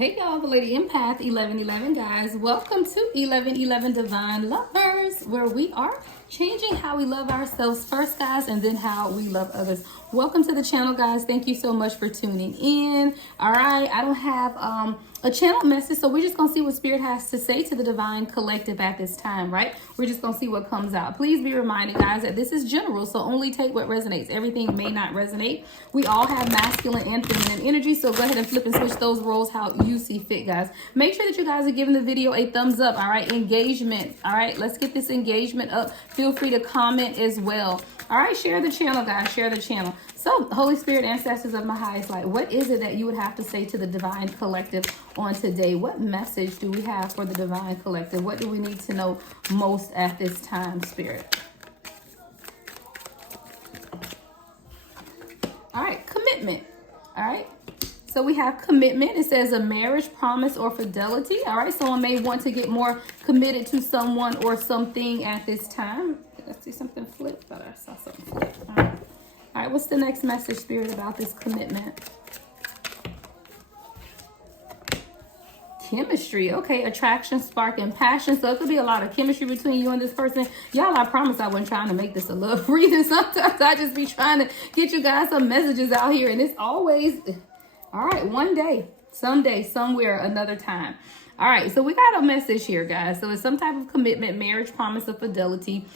Hey y'all, the Lady Empath 1111 guys. Welcome to 1111 Divine Lovers, where we are changing how we love ourselves first, guys, and then how we love others. Welcome to the channel, guys. Thank you so much for tuning in. All right, I don't have a channel message, so we're just gonna see what Spirit has to say to the Divine Collective at this time, right? We're just gonna see what comes out. Please be reminded, guys, that this is general, so only take what resonates. Everything may not resonate. We all have masculine and feminine energy, so go ahead and flip and switch those roles how you see fit, guys. Make sure that you guys are giving the video a thumbs up, all right? Engagement, all right? Let's get this engagement up. Feel free to comment as well. All right, share the channel, guys. Share the channel. So, Holy Spirit, ancestors of my highest light, what is it that you would have to say to the Divine Collective on today? What message do we have for the Divine Collective? What do we need to know most at this time, Spirit? All right, commitment. All right. So we have commitment. It says a marriage, promise, or fidelity. All right. Someone may want to get more committed to someone or something at this time. Did I see something flip? Thought I saw something flip. All right. All right. What's the next message, Spirit, about this commitment? Chemistry. Okay. Attraction, spark, and passion. So it could be a lot of chemistry between you and this person. Y'all, I promise I wasn't trying to make this a love reading. Sometimes I just be trying to get you guys some messages out here. And it's always... all right, one day, someday, somewhere, another time. All right, so we got a message here, guys. So it's some type of commitment, marriage, promise, or fidelity.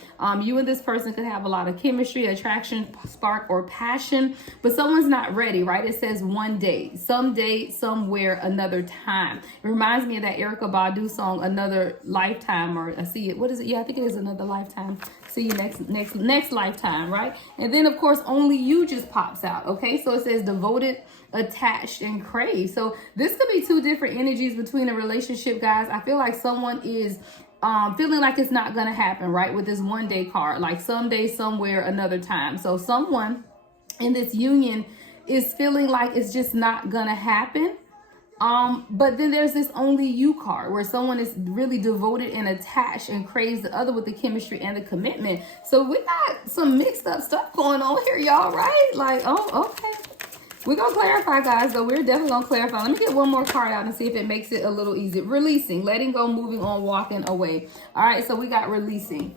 You and this person could have a lot of chemistry, attraction, spark, or passion, but someone's not ready, right? It says one day, someday, somewhere, another time. It reminds me of that Erykah Badu song, Another Lifetime, or I see it. What is it? Yeah, I think it is Another Lifetime. See you next lifetime, right? And then, of course, only you just pops out, okay? So it says devoted, attached, and crave. So this could be two different energies between a relationship, guys. I feel like someone is feeling like it's not going to happen, right? With this one day card, like someday, somewhere, another time. So someone in this union is feeling like it's just not going to happen. But then there's this only you card where someone is really devoted and attached and craves the other with the chemistry and the commitment. So we got some mixed up stuff going on here, y'all, right? Like, oh, okay. We're going to clarify, guys, though. We're definitely going to clarify. Let me get one more card out and see if it makes it a little easier. Releasing, letting go, moving on, walking away. All right, so we got releasing.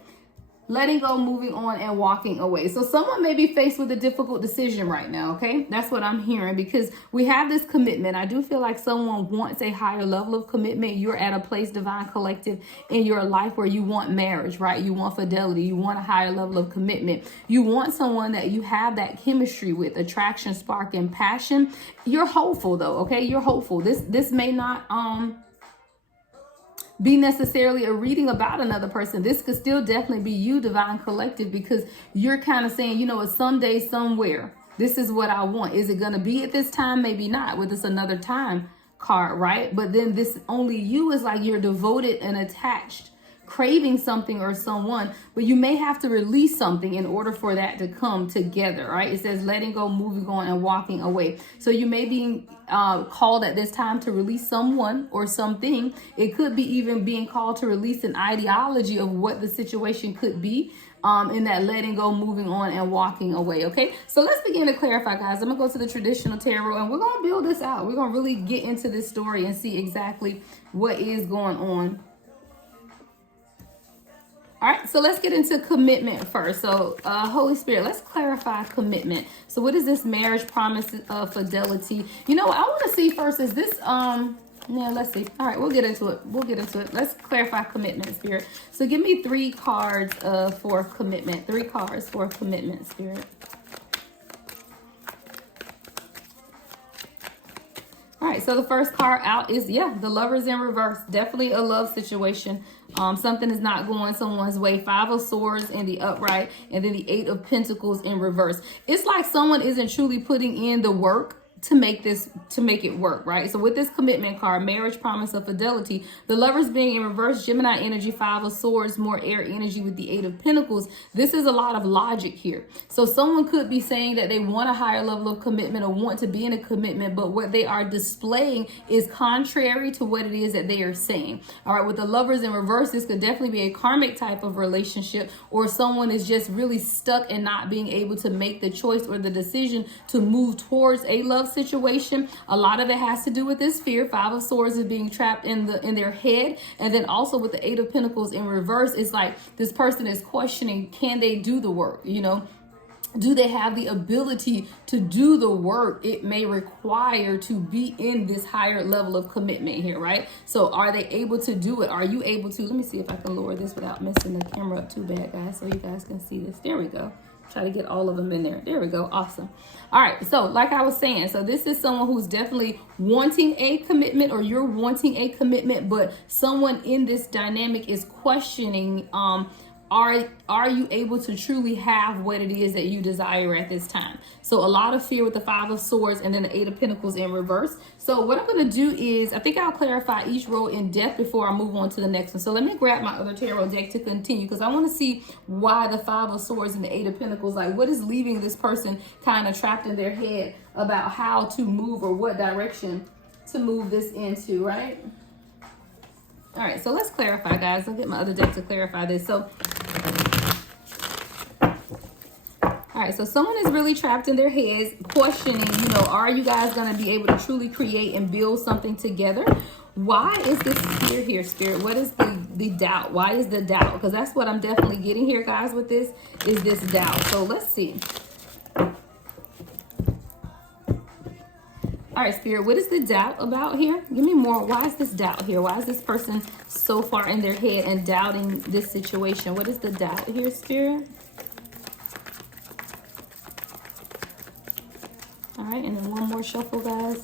Letting go, moving on, and walking away. So someone may be faced with a difficult decision right now, okay? That's what I'm hearing because we have this commitment. I do feel like someone wants a higher level of commitment. You're at a place, Divine Collective, in your life where you want marriage, right? You want fidelity. You want a higher level of commitment. You want someone that you have that chemistry with, attraction, spark, and passion. You're hopeful, though, okay? You're hopeful. This may not... be necessarily a reading about another person. This could still definitely be you, Divine Collective, because you're kind of saying, you know, it's someday, somewhere. This is what I want. Is it going to be at this time? Maybe not with this another time card, right? But then this only you is like you're devoted and attached, craving something or someone, but you may have to release something in order for that to come together, right? It says letting go, moving on, and walking away. So you may be called at this time to release someone or something. It could be even being called to release an ideology of what the situation could be in that letting go, moving on, and walking away, okay? So let's begin to clarify, guys. I'm going to go to the traditional tarot, and we're going to build this out. We're going to really get into this story and see exactly what is going on. All right, so let's get into commitment first. So, Holy Spirit, let's clarify commitment. So what is this marriage, promise, fidelity? You know, I want to see first, is this, yeah, let's see. All right, we'll get into it. Let's clarify commitment, Spirit. So give me 3 cards for commitment. 3 cards for commitment, Spirit. All right, so the first card out is, yeah, the Lovers in reverse. Definitely a love situation. Something is not going someone's way. 5 of Swords in the upright, and then the 8 of Pentacles in reverse. It's like someone isn't truly putting in the work to make it work, right? So with this commitment card, marriage, promise, or fidelity, the Lovers being in reverse, Gemini energy, 5 of Swords, more air energy with the 8 of Pentacles. This is a lot of logic here. So someone could be saying that they want a higher level of commitment or want to be in a commitment, but what they are displaying is contrary to what it is that they are saying. All right, with the Lovers in reverse, this could definitely be a karmic type of relationship, or someone is just really stuck and not being able to make the choice or the decision to move towards a love situation. A lot of it has to do with this fear. Five of Swords is being trapped in their head. And then also with the Eight of Pentacles in reverse, it's like this person is questioning, can they do the work? You know, do they have the ability to do the work it may require to be in this higher level of commitment here, right? So are they able to do it? Are you able to? Let me see if I can lower this without messing the camera up too bad, guys, so you guys can see this. There we go. Try to get all of them in there. There we go. Awesome. All right. So like I was saying, so this is someone who's definitely wanting a commitment, or you're wanting a commitment, but someone in this dynamic is questioning, are you able to truly have what it is that you desire at this time? So a lot of fear with the Five of Swords and then the Eight of Pentacles in reverse. So what I'm going to do is, I think I'll clarify each role in depth before I move on to the next one. So let me grab my other tarot deck to continue, because I want to see why the Five of Swords and the Eight of Pentacles, like what is leaving this person kind of trapped in their head about how to move or what direction to move this into, right? All right, so let's clarify, guys. I'll get my other deck to clarify this. So, all right, so someone is really trapped in their heads, questioning, you know, are you guys going to be able to truly create and build something together? Why is this fear here, Spirit? What is the doubt? Why is the doubt? Because that's what I'm definitely getting here, guys, with this, is this doubt. So let's see. All right, Spirit, what is the doubt about here? Give me more. Why is this doubt here? Why is this person so far in their head and doubting this situation? What is the doubt here, Spirit? All right, and then one more shuffle, guys.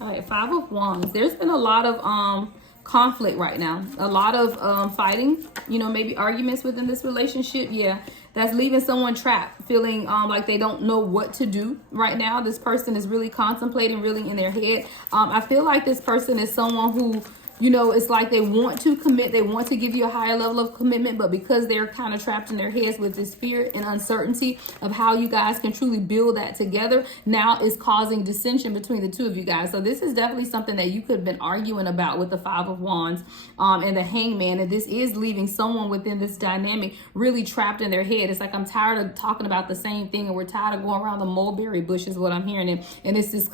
All right, Five of Wands. There's been a lot of conflict right now. A lot of fighting, you know, maybe arguments within this relationship. Yeah, that's leaving someone trapped, feeling like they don't know what to do right now. This person is really contemplating, really in their head. I feel like this person is someone who, you know, it's like they want to commit, they want to give you a higher level of commitment, but because they're kind of trapped in their heads with this fear and uncertainty of how you guys can truly build that together, now is causing dissension between the two of you guys. So this is definitely something that you could have been arguing about with the Five of Wands and the Hangman, and this is leaving someone within this dynamic really trapped in their head. It's like, I'm tired of talking about the same thing, and we're tired of going around the mulberry bush is what I'm hearing. And it's this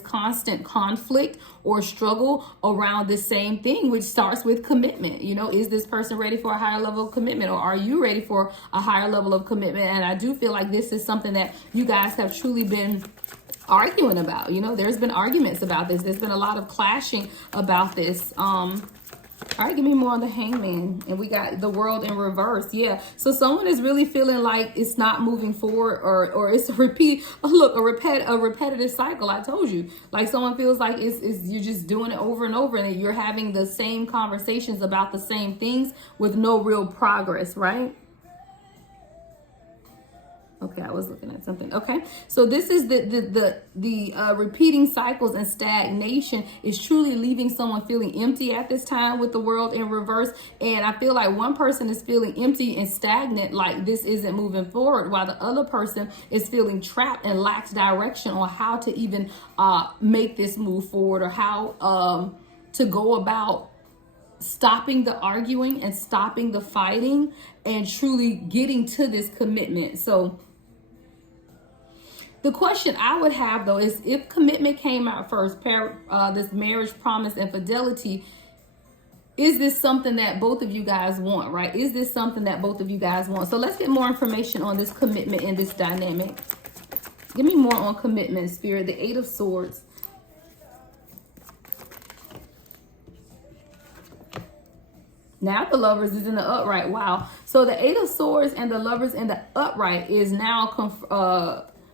constant conflict or struggle around the same thing, which starts with commitment. You know, is this person ready for a higher level of commitment, or are you ready for a higher level of commitment? And I do feel like this is something that you guys have truly been arguing about. You know, there's been arguments about this. There's been a lot of clashing about this. All right, give me more on the Hangman. And we got the World in reverse. Yeah. So someone is really feeling like it's not moving forward, or it's a repetitive cycle. I told you. Like someone feels like it's you're just doing it over and over, and you're having the same conversations about the same things with no real progress, right? Okay, I was looking at something. Okay, so this is the repeating cycles and stagnation is truly leaving someone feeling empty at this time with the World in reverse. And I feel like one person is feeling empty and stagnant, like this isn't moving forward, while the other person is feeling trapped and lacks direction on how to even make this move forward, or how to go about stopping the arguing and stopping the fighting and truly getting to this commitment. So the question I would have, though, is if commitment came out first, this marriage, promise, and fidelity, is this something that both of you guys want, right? Is this something that both of you guys want? So let's get more information on this commitment in this dynamic. Give me more on commitment, Spirit. The Eight of Swords. Now the Lovers is in the upright. Wow. So the Eight of Swords and the Lovers in the upright is now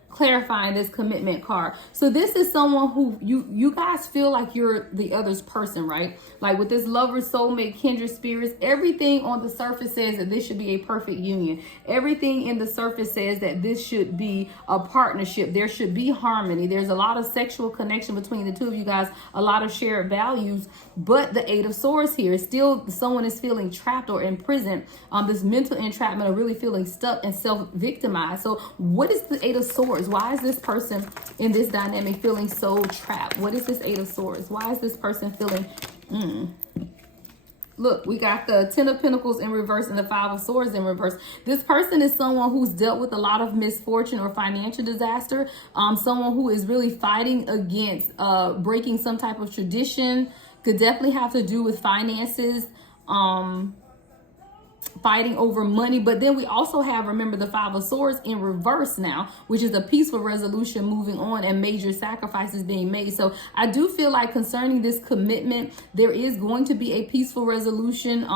clarifying this commitment card. So this is someone who you guys feel like you're the other's person, right? Like with this lover, soulmate, kindred spirits, everything on the surface says that this should be a perfect union. Everything in the surface says that this should be a partnership. There should be harmony. There's a lot of sexual connection between the two of you guys, a lot of shared values, but the Eight of Swords here is still someone is feeling trapped or imprisoned, this mental entrapment, or really feeling stuck and self-victimized. So what is the Eight of Swords? Why is this person in this dynamic feeling so trapped? What is this Eight of Swords? Why is this person feeling Look, we got the 10 of Pentacles in reverse and the 5 of Swords in reverse. This person is someone who's dealt with a lot of misfortune or financial disaster. Someone who is really fighting against breaking some type of tradition. Could definitely have to do with finances. Fighting over money. But then we also have, remember, the 5 of Swords in reverse now, which is a peaceful resolution moving on and major sacrifices being made. So I do feel like concerning this commitment, there is going to be a peaceful resolution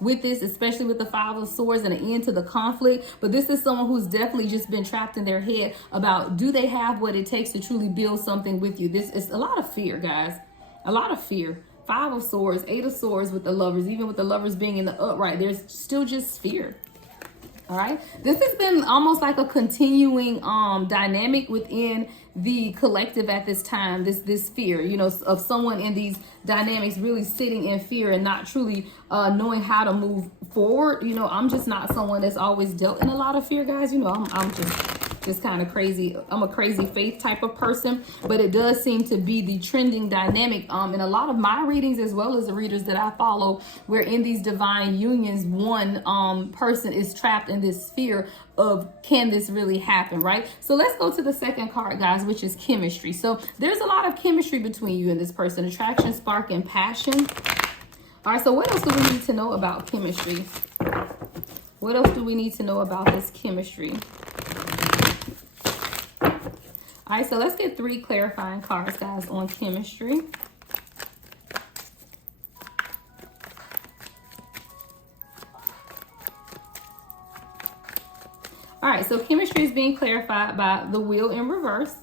with this, especially with the 5 of Swords and an end to the conflict. But this is someone who's definitely just been trapped in their head about, do they have what it takes to truly build something with you? This is a lot of fear, guys. A lot of fear. 5 of Swords, 8 of Swords with the Lovers, even with the Lovers being in the upright, there's still just fear. All right. This has been almost like a continuing dynamic within the collective at this time, this fear, you know, of someone in these dynamics really sitting in fear and not truly knowing how to move forward. You know, I'm just not someone that's always dealt in a lot of fear, guys. You know, I'm just kind of crazy. I'm a crazy faith type of person, but it does seem to be the trending dynamic in a lot of my readings, as well as the readers that I follow, where in these divine unions, one person is trapped in this fear of, can this really happen, right? So let's go to the second card, guys, which is chemistry. So there's a lot of chemistry between you and this person: attraction, spark, and passion. All right, so what else do we need to know about chemistry? What else do we need to know about this chemistry? All right, so let's get 3 clarifying cards, guys, on chemistry. All right, so chemistry is being clarified by the Wheel in reverse.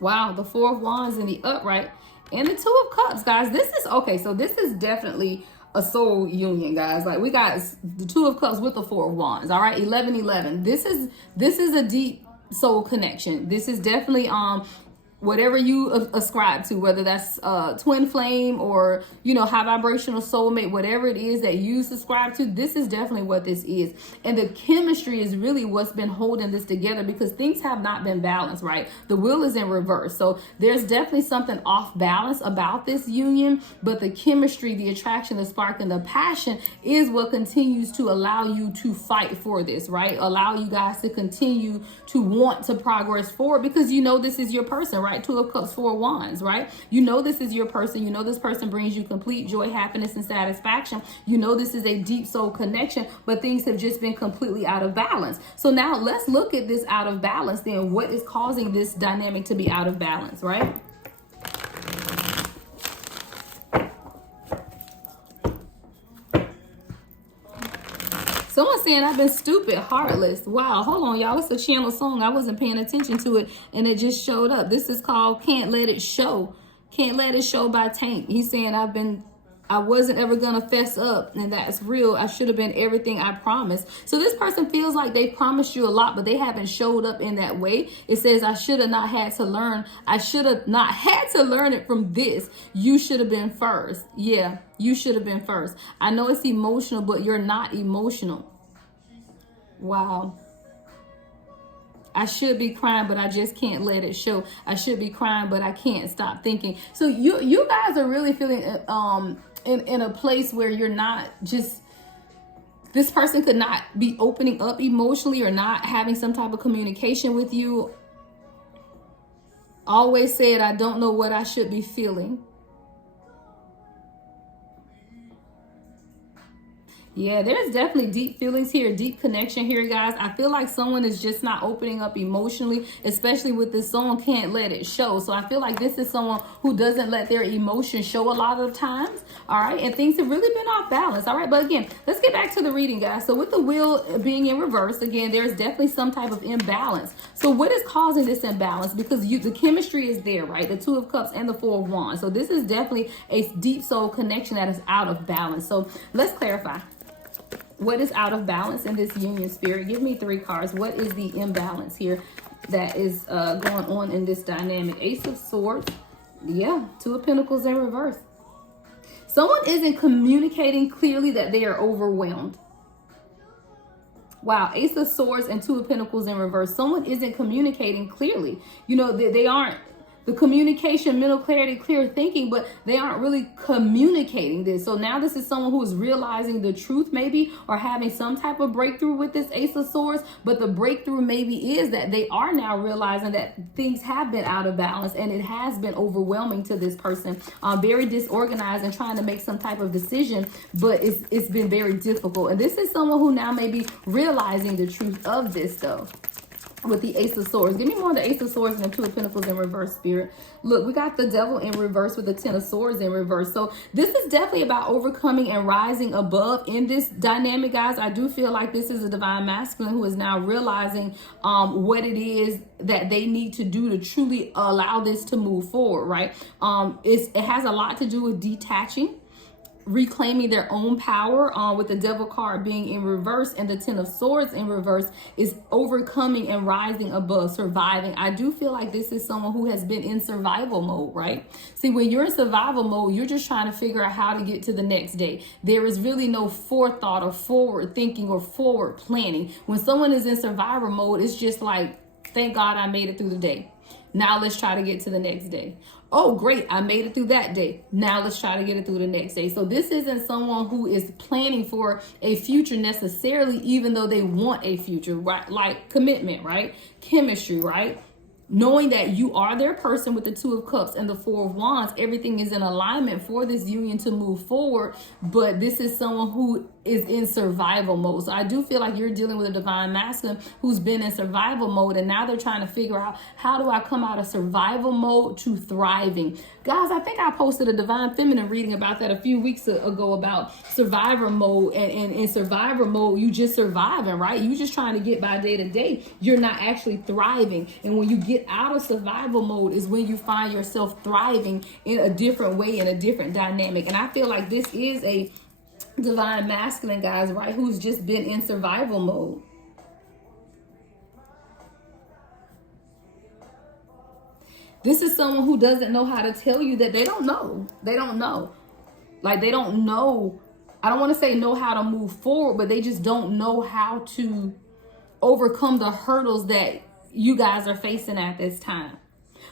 Wow, the 4 of Wands in the upright and the 2 of Cups, guys. This is, okay, so this is definitely a soul union, guys. Like, we got the 2 of Cups with the 4 of Wands, all right? 11-11. This is a deep soul connection. This is definitely whatever you ascribe to, whether that's twin flame or, you know, high vibrational soulmate, whatever it is that you subscribe to, this is definitely what this is. And the chemistry is really what's been holding this together, because things have not been balanced, right? The Wheel is in reverse. So there's definitely something off balance about this union, but the chemistry, the attraction, the spark, and the passion is what continues to allow you to fight for this, right? Allow you guys to continue to want to progress forward, because you know this is your person, right? 2 of Cups, 4 of Wands, right? You know this is your person. You know this person brings you complete joy, happiness, and satisfaction. You know this is a deep soul connection, but things have just been completely out of balance. So now let's look at this out of balance then. What is causing this dynamic to be out of balance, right? Someone's saying I've been stupid, heartless. Wow, hold on, y'all. It's a channel song. I wasn't paying attention to it, and it just showed up. This is called Can't Let It Show. Can't Let It Show by Tank. He's saying I wasn't ever gonna fess up, and that's real. I should have been everything I promised. So this person feels like they promised you a lot, but they haven't showed up in that way. It says, I should have not had to learn. I should have not had to learn it from this. You should have been first. Yeah, you should have been first. I know it's emotional, but you're not emotional. Wow. I should be crying, but I just can't let it show. I should be crying, but I can't stop thinking. So you guys are really feeling in a place where you're not just, this person could not be opening up emotionally or not having some type of communication with you. Always said, I don't know what I should be feeling. Yeah, there's definitely deep feelings here, deep connection here, guys. I feel like someone is just not opening up emotionally, especially with this song, Can't Let It Show. So I feel like this is someone who doesn't let their emotions show a lot of times, all right? And things have really been off balance, all right? But again, let's get back to the reading, guys. So with the Wheel being in reverse, again, there's definitely some type of imbalance. So what is causing this imbalance? Because the chemistry is there, right? The 2 of Cups and the 4 of Wands. So this is definitely a deep soul connection that is out of balance. So let's clarify. What is out of balance in this union, Spirit? Give me 3 cards. What is the imbalance here that is going on in this dynamic? Ace of Swords. Yeah, 2 of Pentacles in reverse. Someone isn't communicating clearly that they are overwhelmed. Wow, Ace of Swords and 2 of Pentacles in reverse. Someone isn't communicating clearly. You know, they aren't the communication, mental clarity, clear thinking, but they aren't really communicating this. So now this is someone who is realizing the truth maybe, or having some type of breakthrough with this Ace of Swords. But the breakthrough maybe is that they are now realizing that things have been out of balance and it has been overwhelming to this person. Very disorganized and trying to make some type of decision, but it's been very difficult. And this is someone who now may be realizing the truth of this though. With the Ace of Swords. Give me more of the Ace of Swords and the Two of Pentacles in reverse, Spirit. Look, we got the Devil in reverse with the Ten of Swords in reverse. So this is definitely about overcoming and rising above in this dynamic, guys. I do feel like this is a divine masculine who is now realizing what it is that they need to do to truly allow this to move forward, right? It has a lot to do with detaching, reclaiming their own power, with the Devil card being in reverse and the Ten of Swords in reverse is overcoming and rising above, surviving. I do feel like this is someone who has been in survival mode, right? See, when you're in survival mode, you're just trying to figure out how to get to the next day. There is really no forethought or forward thinking or forward planning. When someone is in survival mode, it's just like, thank God I made it through the day. Now let's try to get to the next day. Oh, great, I made it through that day. Now let's try to get it through the next day. So this isn't someone who is planning for a future necessarily, even though they want a future, right? Like commitment, right? Chemistry, right? Knowing that you are their person with the Two of Cups and the Four of Wands, everything is in alignment for this union to move forward. But this is someone who is in survival mode. So I do feel like you're dealing with a divine masculine who's been in survival mode, and now they're trying to figure out, how do I come out of survival mode to thriving? Guys, I think I posted a divine feminine reading about that a few weeks ago, about survivor mode. And in survivor mode, you just surviving, right? You just trying to get by day to day. You're not actually thriving. And when you get out of survival mode is when you find yourself thriving in a different way, in a different dynamic. And I feel like this is a divine masculine, guys, right, who's just been in survival mode. This is someone who doesn't know how to tell you that they don't know. They don't know. Like, they don't know. I don't want to say know how to move forward, but they just don't know how to overcome the hurdles that you guys are facing at this time.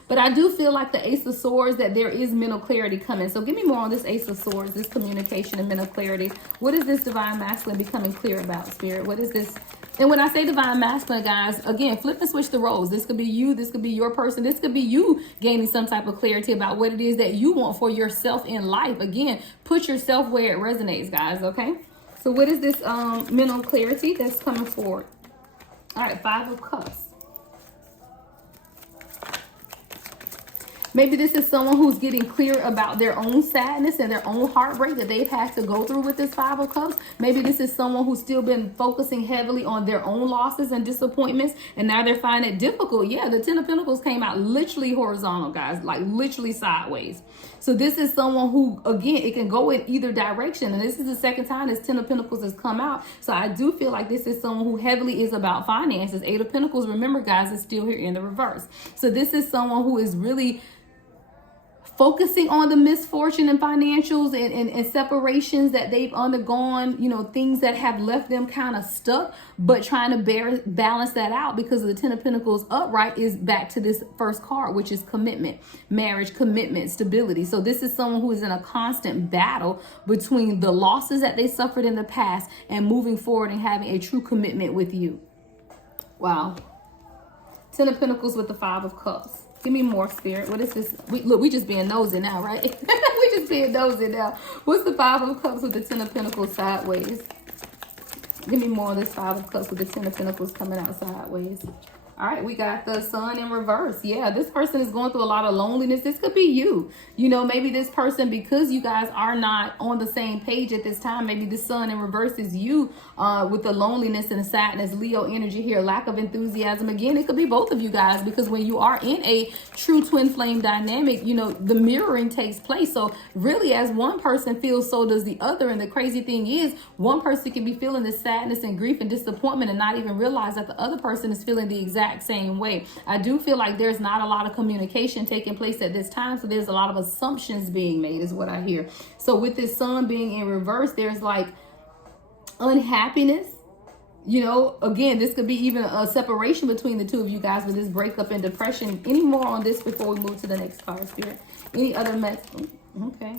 But I do feel like the Ace of Swords, that there is mental clarity coming. So give me more on this Ace of Swords, this communication and mental clarity. What is this divine masculine becoming clear about, Spirit? What is this? And when I say divine masculine, guys, again, flip and switch the roles. This could be you. This could be your person. This could be you gaining some type of clarity about what it is that you want for yourself in life. Again, put yourself where it resonates, guys, okay? So what is this mental clarity that's coming forward? All right, Five of Cups. Maybe this is someone who's getting clear about their own sadness and their own heartbreak that they've had to go through with this Five of Cups. Maybe this is someone who's still been focusing heavily on their own losses and disappointments, and now they're finding it difficult. Yeah, the Ten of Pentacles came out literally horizontal, guys, like literally sideways. So this is someone who, again, it can go in either direction. And this is the second time this Ten of Pentacles has come out. So I do feel like this is someone who heavily is about finances. Eight of Pentacles, remember, guys, is still here in the reverse. So this is someone who is really focusing on the misfortune and financials and separations that they've undergone, you know, things that have left them kind of stuck, but trying to balance that out, because the Ten of Pentacles upright is back to this first card, which is commitment, marriage, commitment, stability. So this is someone who is in a constant battle between the losses that they suffered in the past and moving forward and having a true commitment with you. Wow. Ten of Pentacles with the Five of Cups. Give me more, Spirit. What is this? We just being nosy now, right? We just being nosy now. What's the Five of Cups with the Ten of Pentacles sideways? Give me more of this Five of Cups with the Ten of Pentacles coming out sideways. All right, we got the Sun in reverse. Yeah, this person is going through a lot of loneliness. This could be you. You know, maybe this person, because you guys are not on the same page at this time, maybe the Sun in reverse is you with the loneliness and the sadness, Leo energy here, lack of enthusiasm. Again, it could be both of you guys, because when you are in a true twin flame dynamic, you know, the mirroring takes place. So really, as one person feels, so does the other. And the crazy thing is, one person can be feeling this sadness and grief and disappointment and not even realize that the other person is feeling the exact same way. I do feel like there's not a lot of communication taking place at this time, so there's a lot of assumptions being made is what I hear. So with this Sun being in reverse, there's like unhappiness, You know, again, this could be even a separation between the two of you guys with this breakup and depression. Any more on this before we move to the next card, Spirit? Any other okay.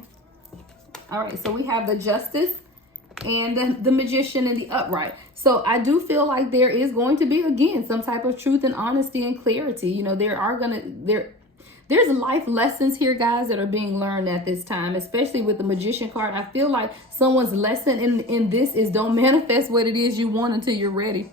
All right, so we have the Justice and the Magician and the Upright. So I do feel like there is going to be, again, some type of truth and honesty and clarity. You know, there's life lessons here, guys, that are being learned at this time, especially with the Magician card. I feel like someone's lesson in this is don't manifest what it is you want until you're ready.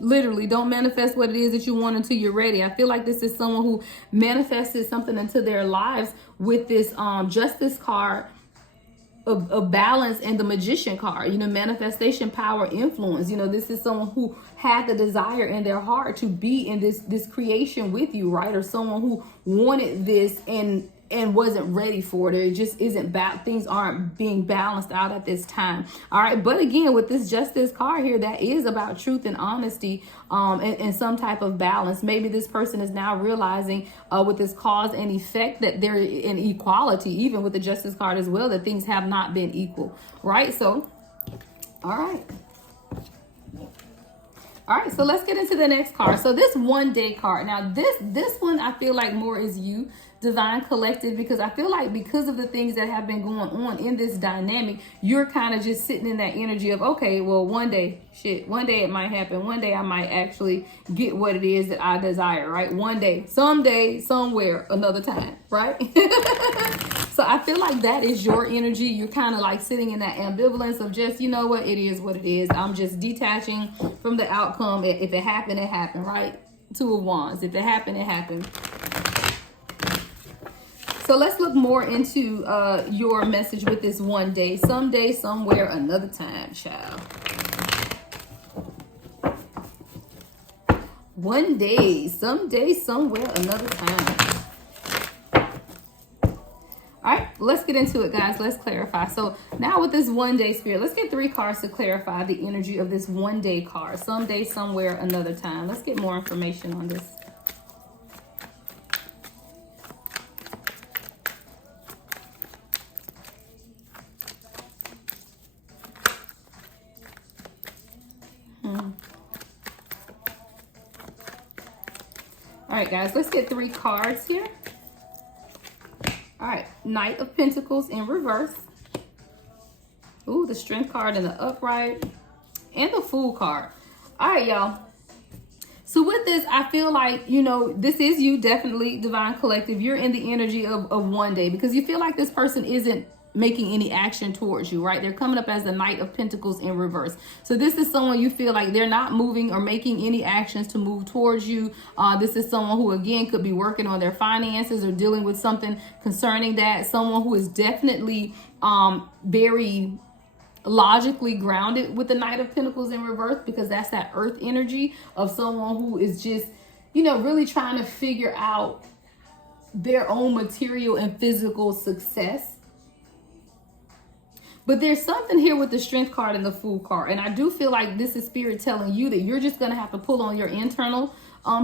Literally, don't manifest what it is that you want until you're ready. I feel like this is someone who manifested something into their lives with this Justice card of balance and the Magician card, you know, manifestation, power, influence. You know, this is someone who had the desire in their heart to be in this creation with you, right? Or someone who wanted this and wasn't ready for it. It just isn't things aren't being balanced out at this time. All right. But again, with this Justice card here, that is about truth and honesty, and some type of balance. Maybe this person is now realizing with this cause and effect that there in equality, even with the Justice card as well, that things have not been equal. Right. So, all right. All right, so let's get into the next card. So this one day card. Now this one I feel like more is you, Divine Collective, because I feel like because of the things that have been going on in this dynamic, you're kind of just sitting in that energy of, okay, well, one day it might happen. One day I might actually get what it is that I desire, right? One day, someday, somewhere, another time, right? So I feel like that is your energy. You're kind of like sitting in that ambivalence of just, you know what, it is what it is. I'm just detaching from the outcome. If it happened, it happened, right? Two of Wands. If it happened, it happened. So let's look more into your message with this one day, someday, somewhere, another time, child. One day, someday, somewhere, another time. All right, let's get into it, guys. Let's clarify. So now with this one day, Spirit, let's get 3 cards to clarify the energy of this one day card. Someday, somewhere, another time. Let's get more information on this. All right, guys, let's get 3 cards here. All right, Knight of Pentacles in reverse. Ooh, the Strength card and the Upright. And the Fool card. All right, y'all. So with this, I feel like, you know, this is you, definitely, Divine Collective. You're in the energy of one day because you feel like this person isn't making any action towards you, right? They're coming up as the Knight of Pentacles in reverse. So this is someone you feel like they're not moving or making any actions to move towards you. This is someone who, again, could be working on their finances or dealing with something concerning that. Someone who is definitely very logically grounded with the Knight of Pentacles in reverse, because that's that earth energy of someone who is just, you know, really trying to figure out their own material and physical success. But there's something here with the Strength card and the Fool card. And I do feel like this is Spirit telling you that you're just going to have to pull on your internal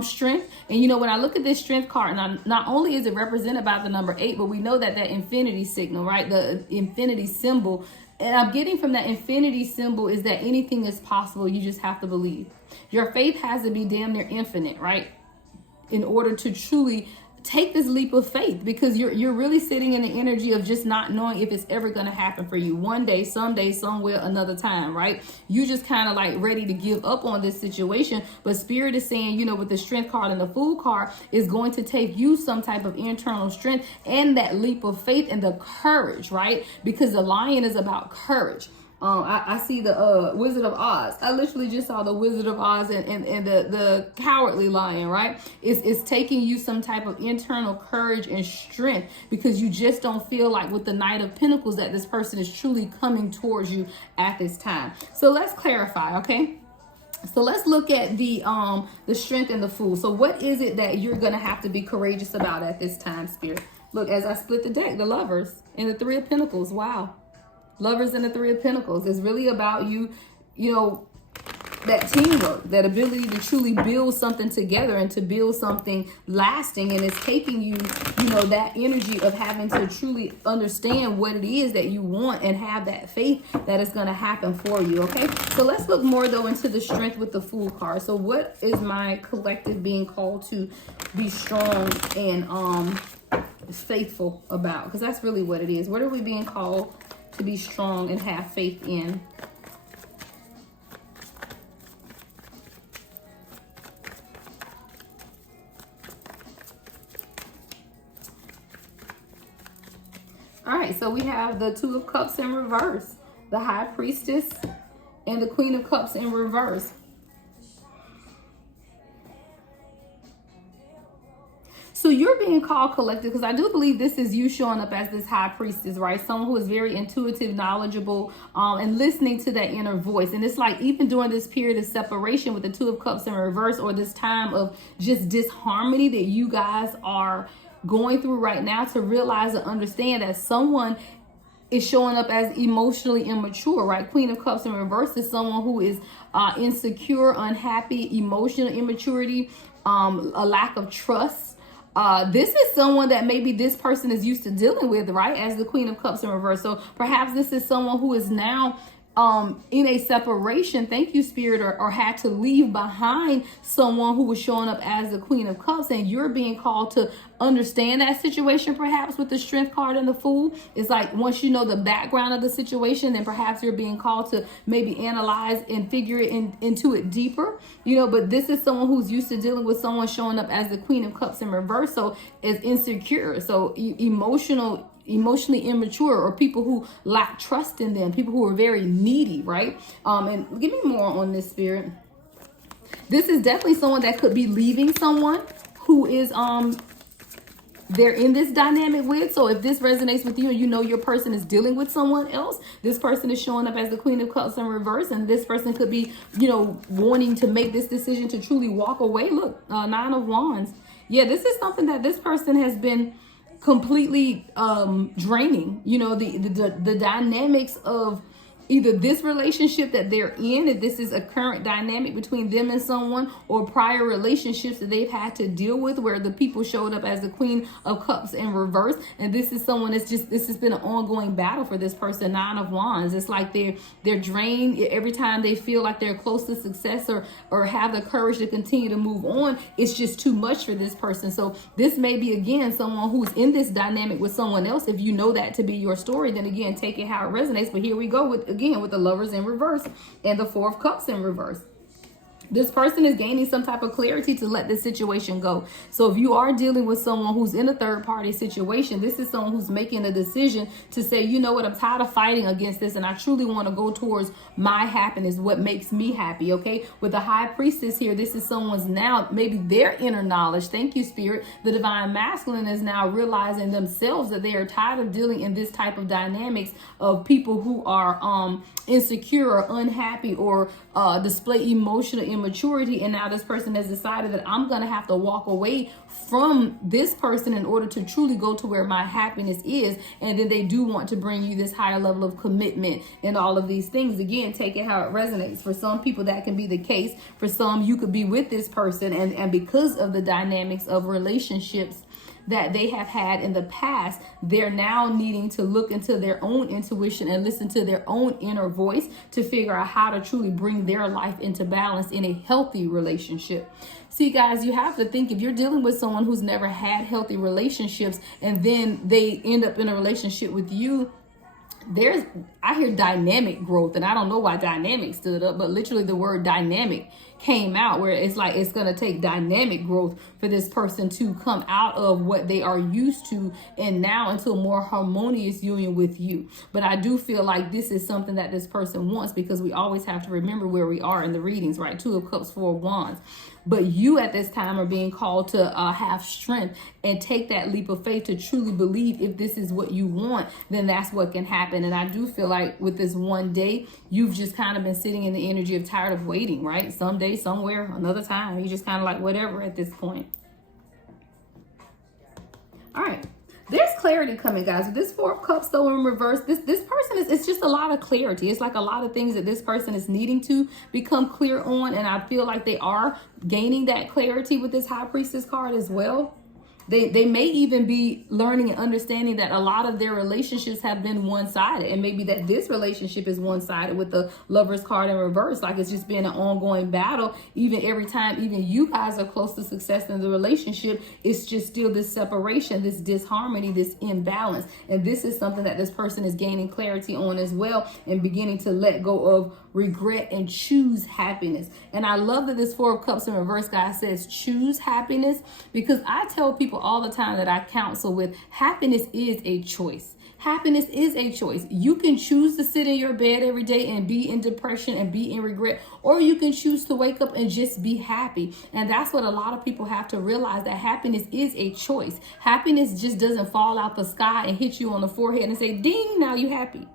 strength. And, you know, when I look at this Strength card, not only is it represented by the number 8, but we know that infinity signal, right? The infinity symbol. And I'm getting from that infinity symbol is that anything is possible. You just have to believe. Your faith has to be damn near infinite, right? In order to truly take this leap of faith, because you're really sitting in the energy of just not knowing if it's ever going to happen for you. One day, someday, somewhere, another time, right? You just kind of like ready to give up on this situation. But Spirit is saying, you know, with the Strength card and the Fool card, is going to take you some type of internal strength and that leap of faith and the courage, right? Because the Lion is about courage. I see the Wizard of Oz. I literally just saw the Wizard of Oz and the Cowardly Lion, right? It's taking you some type of internal courage and strength, because you just don't feel like with the Knight of Pentacles that this person is truly coming towards you at this time. So let's clarify, okay? So let's look at the Strength and the Fool. So what is it that you're going to have to be courageous about at this time, Spirit? Look, as I split the deck, the Lovers and the Three of Pentacles. Wow. Lovers and the Three of Pentacles is really about you, you know, that teamwork, that ability to truly build something together and to build something lasting. And it's taking you, that energy of having to truly understand what it is that you want and have that faith that is going to happen for you. Okay, so let's look more though into the strength with the Fool card. So what is my collective being called to be strong and faithful about? Because that's really what it is. What are we being called to be strong and have faith in? All right, so we have the Two of Cups in reverse, the High Priestess, and the Queen of Cups in reverse. So you're being called collective, because I do believe this is you showing up as this High Priestess, right? Someone who is very intuitive, knowledgeable, and listening to that inner voice. And it's like even during this period of separation with the Two of Cups in reverse, or this time of just disharmony that you guys are going through right now, to realize and understand that someone is showing up as emotionally immature, right? Queen of Cups in reverse is someone who is insecure, unhappy, emotional immaturity, a lack of trust. This is someone that maybe this person is used to dealing with, right? As the Queen of Cups in reverse. So perhaps this is someone who is now in a separation, thank you, Spirit, or had to leave behind someone who was showing up as the Queen of Cups, and you're being called to understand that situation. Perhaps with the Strength card and the Fool, it's like once you know the background of the situation, then perhaps you're being called to maybe analyze and figure it into it deeper, but this is someone who's used to dealing with someone showing up as the Queen of Cups in reverse, so is insecure, so emotionally immature, or people who lack trust in them, people who are very needy, right? And give me more on this, Spirit. This is definitely someone that could be leaving someone who is they're in this dynamic with. So if this resonates with you and your person is dealing with someone else, this person is showing up as the Queen of Cups in reverse, and this person could be wanting to make this decision to truly walk away. Look, Nine of Wands. Yeah, this is something that this person has been completely draining. The dynamics of either this relationship that they're in, if this is a current dynamic between them and someone, or prior relationships that they've had to deal with where the people showed up as the Queen of Cups in reverse. And this is someone this has been an ongoing battle for this person. Nine of Wands. It's like they're drained every time they feel like they're close to success or have the courage to continue to move on. It's just too much for this person. So this may be, again, someone who's in this dynamic with someone else. If you know that to be your story, then again, take it how it resonates. But here we go with the Lovers in reverse and the Four of Cups in reverse. This person is gaining some type of clarity to let this situation go. So if you are dealing with someone who's in a third party situation, this is someone who's making a decision to say, you know what, I'm tired of fighting against this, and I truly want to go towards my happiness, what makes me happy. Okay, with the High Priestess here, this is someone's now, maybe their inner knowledge. Thank you, Spirit. The Divine Masculine is now realizing themselves that they are tired of dealing in this type of dynamics of people who are insecure or unhappy or display emotional immaturity. And now this person has decided that I'm going to have to walk away from this person in order to truly go to where my happiness is. And then they do want to bring you this higher level of commitment and all of these things. Again, take it how it resonates. For some people, that can be the case. For some, you could be with this person, and because of the dynamics of relationships that they have had in the past, they're now needing to look into their own intuition and listen to their own inner voice to figure out how to truly bring their life into balance in a healthy relationship. See, guys, you have to think, if you're dealing with someone who's never had healthy relationships and then they end up in a relationship with you, I hear dynamic growth, and I don't know why dynamic stood up, but literally the word dynamic came out, where it's like it's going to take dynamic growth for this person to come out of what they are used to and now into a more harmonious union with you. But I do feel like this is something that this person wants, because we always have to remember where we are in the readings, right? Two of Cups, Four of Wands. But you at this time are being called to have strength and take that leap of faith to truly believe if this is what you want, then that's what can happen. And I do feel like with this one day, you've just kind of been sitting in the energy of tired of waiting, right? Someday, somewhere, another time. You just kind of like whatever at this point. All right. There's clarity. clarity coming, guys. With this Four of Cups though in reverse, this person it's just a lot of clarity. It's like a lot of things that this person is needing to become clear on, and I feel like they are gaining that clarity with this High Priestess card as well. They may even be learning and understanding that a lot of their relationships have been one-sided, and maybe that this relationship is one-sided with the Lovers card in reverse. Like it's just been an ongoing battle. Even every time even you guys are close to success in the relationship, it's just still this separation, this disharmony, this imbalance. And this is something that this person is gaining clarity on as well, and beginning to let go of regret and choose happiness. And I love that this Four of Cups in reverse, guys, says choose happiness, because I tell people all the time that I counsel with, happiness is a choice. Happiness is a choice. You can choose to sit in your bed every day and be in depression and be in regret, or you can choose to wake up and just be happy. And that's what a lot of people have to realize, that happiness is a choice. Happiness just doesn't fall out the sky and hit you on the forehead and say, ding, now you happy.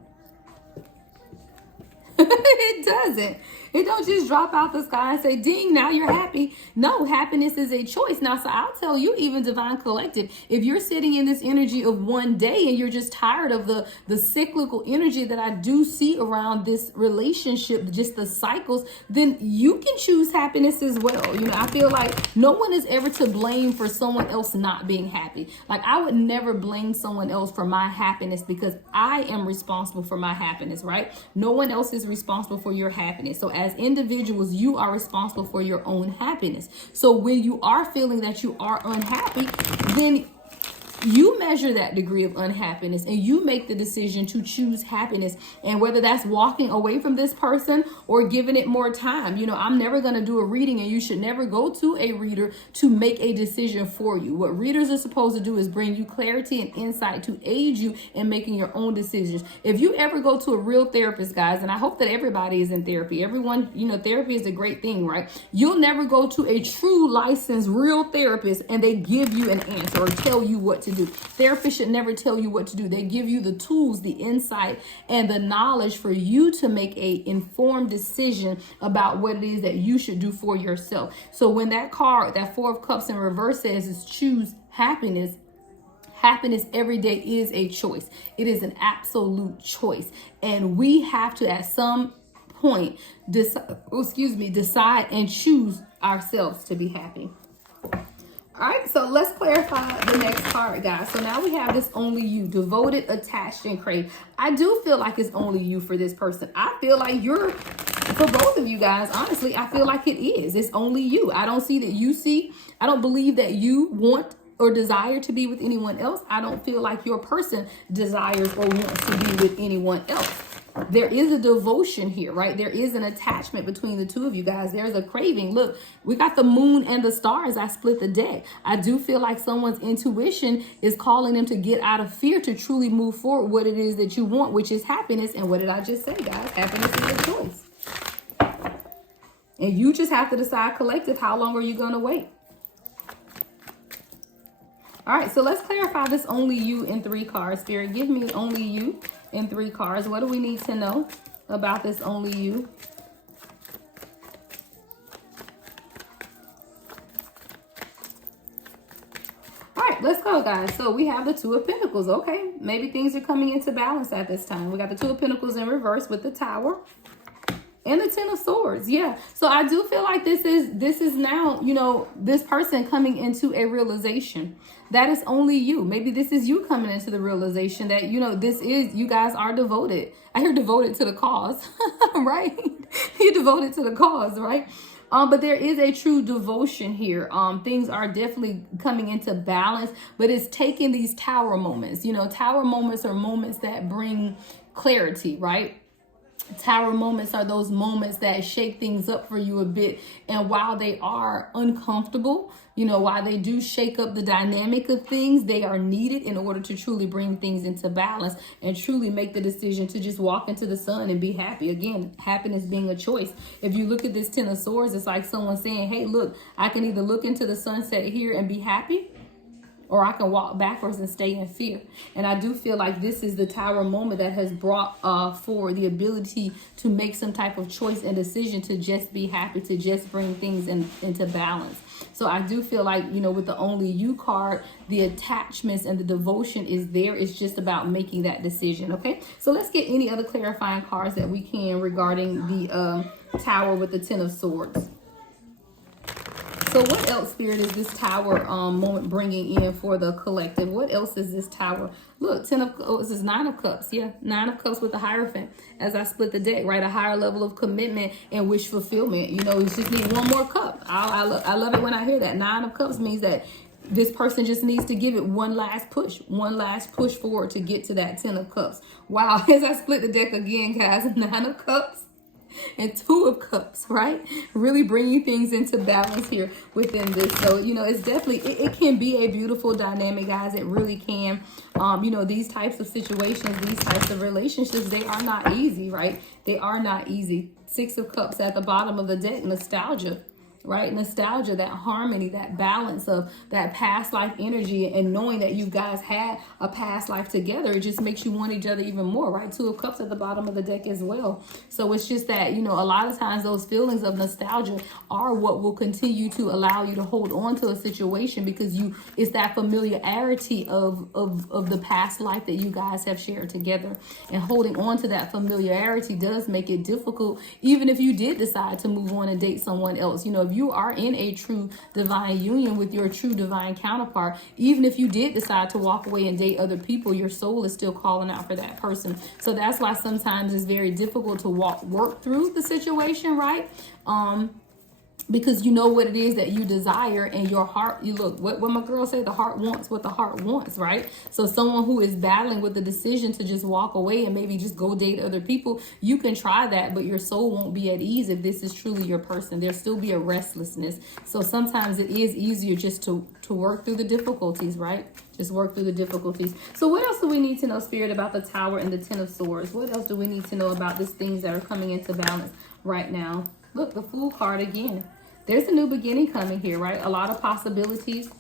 It doesn't. It don't just drop out the sky and say, ding, now you're happy. No, happiness is a choice. Now, so I'll tell you, even Divine Collective, if you're sitting in this energy of one day and you're just tired of the cyclical energy that I do see around this relationship, just the cycles, then you can choose happiness as well. You know, I feel like no one is ever to blame for someone else not being happy. Like I would never blame someone else for my happiness, because I am responsible for my happiness, right? No one else is responsible for your happiness. So as individuals, you are responsible for your own happiness. So when you are feeling that you are unhappy, then you measure that degree of unhappiness and you make the decision to choose happiness. And whether that's walking away from this person or giving it more time. You know, I'm never going to do a reading, and you should never go to a reader to make a decision for you. What readers are supposed to do is bring you clarity and insight to aid you in making your own decisions. If you ever go to a real therapist, guys, and I hope that everybody is in therapy. Everyone, you know, therapy is a great thing, right? You'll never go to a true licensed real therapist and they give you an answer or tell you what to do. Therapists should never tell you what to do. They give you the tools, the insight, and the knowledge for you to make a informed decision about what it is that you should do for yourself. So when that card, that Four of Cups in reverse says is choose happiness, happiness every day is a choice. It is an absolute choice. And we have to, at some point, decide and choose ourselves to be happy. All right, so let's clarify the next card, guys. So now we have this only you, devoted, attached, and crave. I do feel like it's only you for this person. I feel like you're, for both of you guys, honestly, I feel like it is. It's only you. I don't see that you see. I don't believe that you want or desire to be with anyone else. I don't feel like your person desires or wants to be with anyone else. There is a devotion here, right? There is an attachment between the two of you guys. There's a craving. Look, we got the moon and the stars. I split the deck. I do feel like someone's intuition is calling them to get out of fear to truly move forward what it is that you want, which is happiness. And what did I just say, guys? Happiness is a choice. And you just have to decide, collective, how long are you going to wait? All right, so let's clarify this only you in 3 cards. Spirit, give me only you in 3 cards. What do we need to know about this only you? All right, let's go, guys. So we have the Two of Pentacles. Okay, maybe things are coming into balance at this time. We got the Two of Pentacles in reverse with the Tower. And the Ten of Swords, yeah. So I do feel like this is now, you know, this person coming into a realization that is only you. Maybe this is you coming into the realization that, you know, this is, you guys are devoted. I hear devoted to the cause, right? You're devoted to the cause, right? But there is a true devotion here. Things are definitely coming into balance, but it's taking these tower moments. You know, tower moments are moments that bring clarity, right? Tower moments are those moments that shake things up for you a bit. And while they are uncomfortable, you know, while they do shake up the dynamic of things, they are needed in order to truly bring things into balance and truly make the decision to just walk into the sun and be happy. Again, happiness being a choice. If you look at this Ten of Swords, it's like someone saying, hey, look, I can either look into the sunset here and be happy, or I can walk backwards and stay in fear. And I do feel like this is the Tower moment that has brought forward the ability to make some type of choice and decision to just be happy, to just bring things into balance. So I do feel like, you know, with the only you card, the attachments and the devotion is there. It's just about making that decision. Okay, so let's get any other clarifying cards that we can regarding the Tower with the Ten of Swords. So what else, Spirit, is this Tower moment bringing in for the collective? What else is this Tower? Look, this is Nine of Cups. Yeah, Nine of Cups with the Hierophant. As I split the deck, right? A higher level of commitment and wish fulfillment. You know, you just need one more cup. I love it when I hear that. Nine of Cups means that this person just needs to give it one last push forward to get to that Ten of Cups. Wow, as I split the deck again, guys, Nine of Cups and Two of Cups, right? Really bringing things into balance here within this. So, you know, it's definitely, it can be a beautiful dynamic, guys. It really can. You know, these types of situations, these types of relationships, they are not easy, right? They are not easy. Six of Cups at the bottom of the deck, nostalgia. Right? Nostalgia, that harmony, that balance of that past life energy, and knowing that you guys had a past life together, it just makes you want each other even more, right? Two of Cups at the bottom of the deck as well. So it's just that, you know, a lot of times those feelings of nostalgia are what will continue to allow you to hold on to a situation, because it's that familiarity of the past life that you guys have shared together, and holding on to that familiarity does make it difficult, even if you did decide to move on and date someone else. You know, if you are in a true divine union with your true divine counterpart, even if you did decide to walk away and date other people, your soul is still calling out for that person. So that's why sometimes it's very difficult to work through the situation, right? Because you know what it is that you desire, and your heart, you look, what my girl said, the heart wants what the heart wants, right? So someone who is battling with the decision to just walk away and maybe just go date other people, you can try that, but your soul won't be at ease if this is truly your person. There'll still be a restlessness. So sometimes it is easier just to work through the difficulties, right? Just work through the difficulties. So what else do we need to know, Spirit, about the Tower and the Ten of Swords? What else do we need to know about these things that are coming into balance right now? Look, the Fool card again. There's a new beginning coming here, right? A lot of possibilities,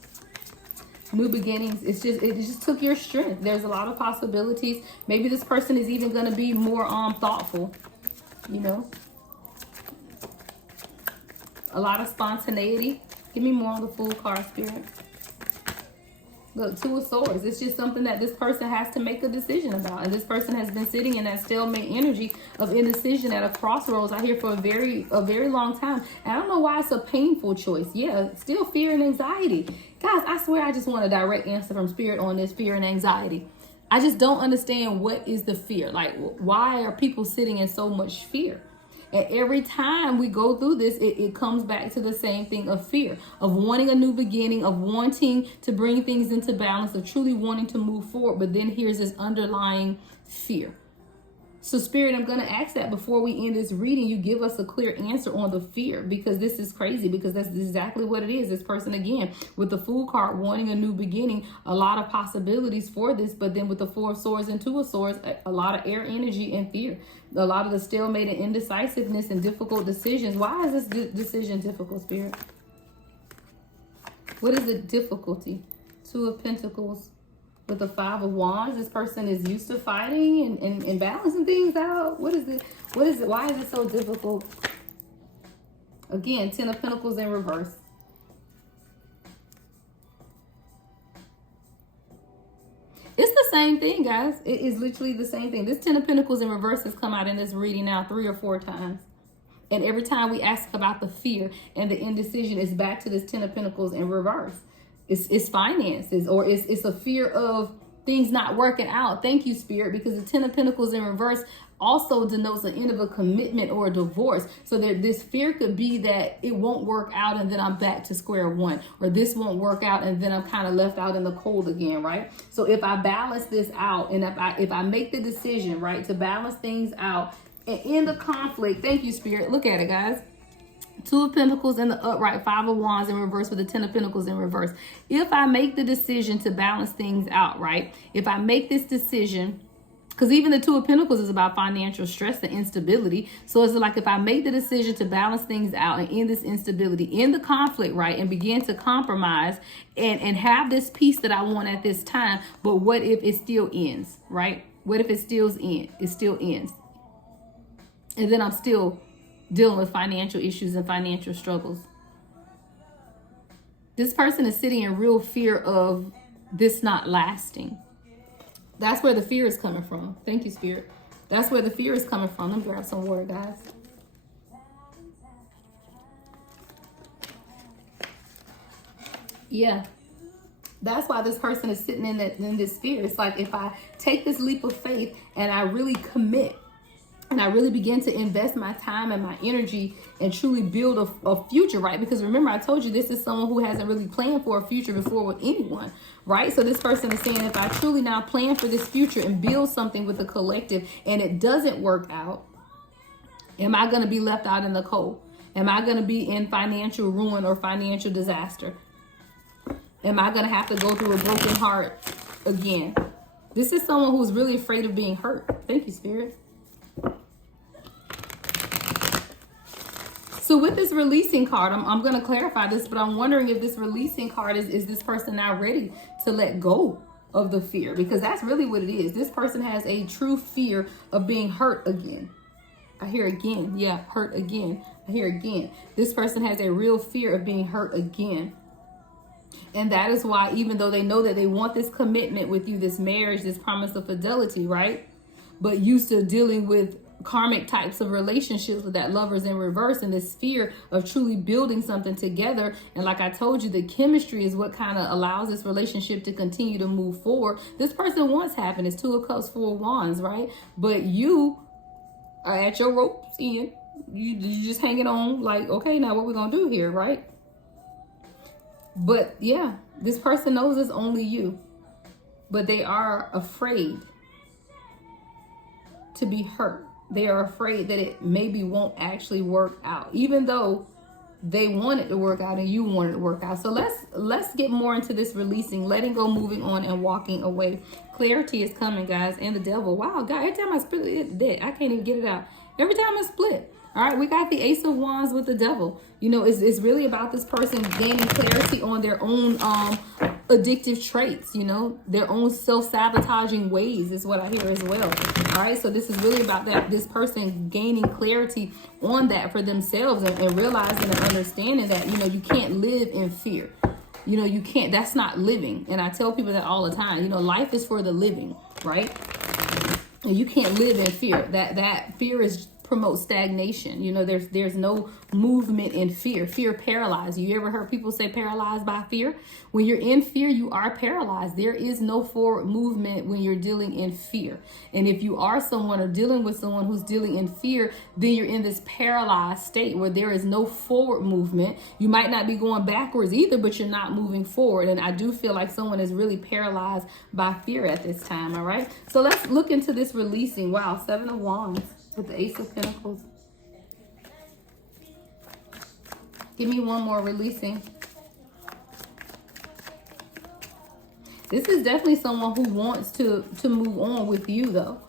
new beginnings. It just took your strength. There's a lot of possibilities. Maybe this person is even going to be more thoughtful, you know. A lot of spontaneity. Give me more on the Fool card, Spirit. Look, Two of Swords. It's just something that this person has to make a decision about. And this person has been sitting in that stalemate energy of indecision at a crossroads out here for a very long time. And I don't know why it's a painful choice. Yeah, still fear and anxiety. Guys, I swear I just want a direct answer from Spirit on this fear and anxiety. I just don't understand what is the fear. Like, why are people sitting in so much fear? And every time we go through this, it comes back to the same thing of fear, of wanting a new beginning, of wanting to bring things into balance, of truly wanting to move forward. But then here's this underlying fear. So Spirit, I'm going to ask that before we end this reading, you give us a clear answer on the fear, because this is crazy, because that's exactly what it is. This person, again, with the Fool card, wanting a new beginning, a lot of possibilities for this. But then with the Four of Swords and Two of Swords, a lot of air energy and fear, a lot of the stalemate and indecisiveness and difficult decisions. Why is this decision difficult, Spirit? What is the difficulty? Two of Pentacles with the Five of Wands. This person is used to fighting and balancing things out. What is it? Why is it so difficult? Again, Ten of Pentacles in reverse. It's the same thing, guys. It is literally the same thing. This Ten of Pentacles in reverse has come out in this reading now 3 or 4 times. And every time we ask about the fear and the indecision, it's back to this Ten of Pentacles in reverse. It's finances, or it's a fear of things not working out. Thank you, Spirit, because the Ten of Pentacles in reverse also denotes the end of a commitment or a divorce. So this fear could be that it won't work out and then I'm back to square one, or this won't work out and then I'm kind of left out in the cold again, right? So if I balance this out, and if I make the decision, right, to balance things out and end the conflict, thank you, Spirit. Look at it, guys. Two of Pentacles in the upright, Five of Wands in reverse with the Ten of Pentacles in reverse. If I make the decision to balance things out, right? If I make this decision, because even the Two of Pentacles is about financial stress and instability. So it's like, if I make the decision to balance things out and end this instability, end the conflict, right, and begin to compromise and have this peace that I want at this time, but what if it still ends, right? What if it still ends? And then I'm still dealing with financial issues and financial struggles. This person is sitting in real fear of this not lasting. That's where the fear is coming from. Thank you, Spirit. That's where the fear is coming from. Let me grab some water, guys. Yeah. That's why this person is sitting in this fear. It's like, if I take this leap of faith and I really commit and I really begin to invest my time and my energy and truly build a future, right? Because remember, I told you this is someone who hasn't really planned for a future before with anyone, right? So this person is saying, if I truly now plan for this future and build something with the collective and it doesn't work out, am I going to be left out in the cold? Am I going to be in financial ruin or financial disaster? Am I going to have to go through a broken heart again? This is someone who's really afraid of being hurt. Thank you, Spirit. So with this releasing card, I'm going to clarify this, but I'm wondering if this releasing card is this person now ready to let go of the fear? Because that's really what it is. This person has a true fear of being hurt again. I hear again. Yeah, hurt again. I hear again. This person has a real fear of being hurt again. And that is why, even though they know that they want this commitment with you, this marriage, this promise of fidelity, right? But used to dealing with karmic types of relationships with that Lovers in reverse and this fear of truly building something together. And like I told you, the chemistry is what kind of allows this relationship to continue to move forward. This person wants happiness, 2 of Cups, 4 of Wands, right? But you are at your ropes end. You just hanging on like, okay, now what we're going to do here, right? But yeah, this person knows it's only you, but they are afraid to be hurt. They are afraid that it maybe won't actually work out, even though they want it to work out and you want it to work out. So let's get more into this releasing, letting go, moving on, and walking away. Clarity is coming, guys. And the devil. Wow, God, every time I split it, I can't even get it out. Every time I split. All right, we got the Ace of Wands with the devil. You know, it's really about this person gaining clarity on their own addictive traits, you know, their own self-sabotaging ways is what I hear as well. All right, so this is really about that, this person gaining clarity on that for themselves and realizing and understanding that, you know, you can't live in fear. You know, you can't, that's not living. And I tell people that all the time, you know, life is for the living, right? And you can't live in fear. That fear promotes stagnation. You know, there's no movement in fear. Fear paralyzes. You ever heard people say paralyzed by fear? When you're in fear, you are paralyzed. There is no forward movement when you're dealing in fear. And if you are someone or dealing with someone who's dealing in fear, then you're in this paralyzed state where there is no forward movement. You might not be going backwards either, but you're not moving forward. And I do feel like someone is really paralyzed by fear at this time. All right. So let's look into this releasing. Wow. 7 of Wands. With the Ace of Pentacles. Give me one more releasing. This is definitely someone who wants to move on with you, though.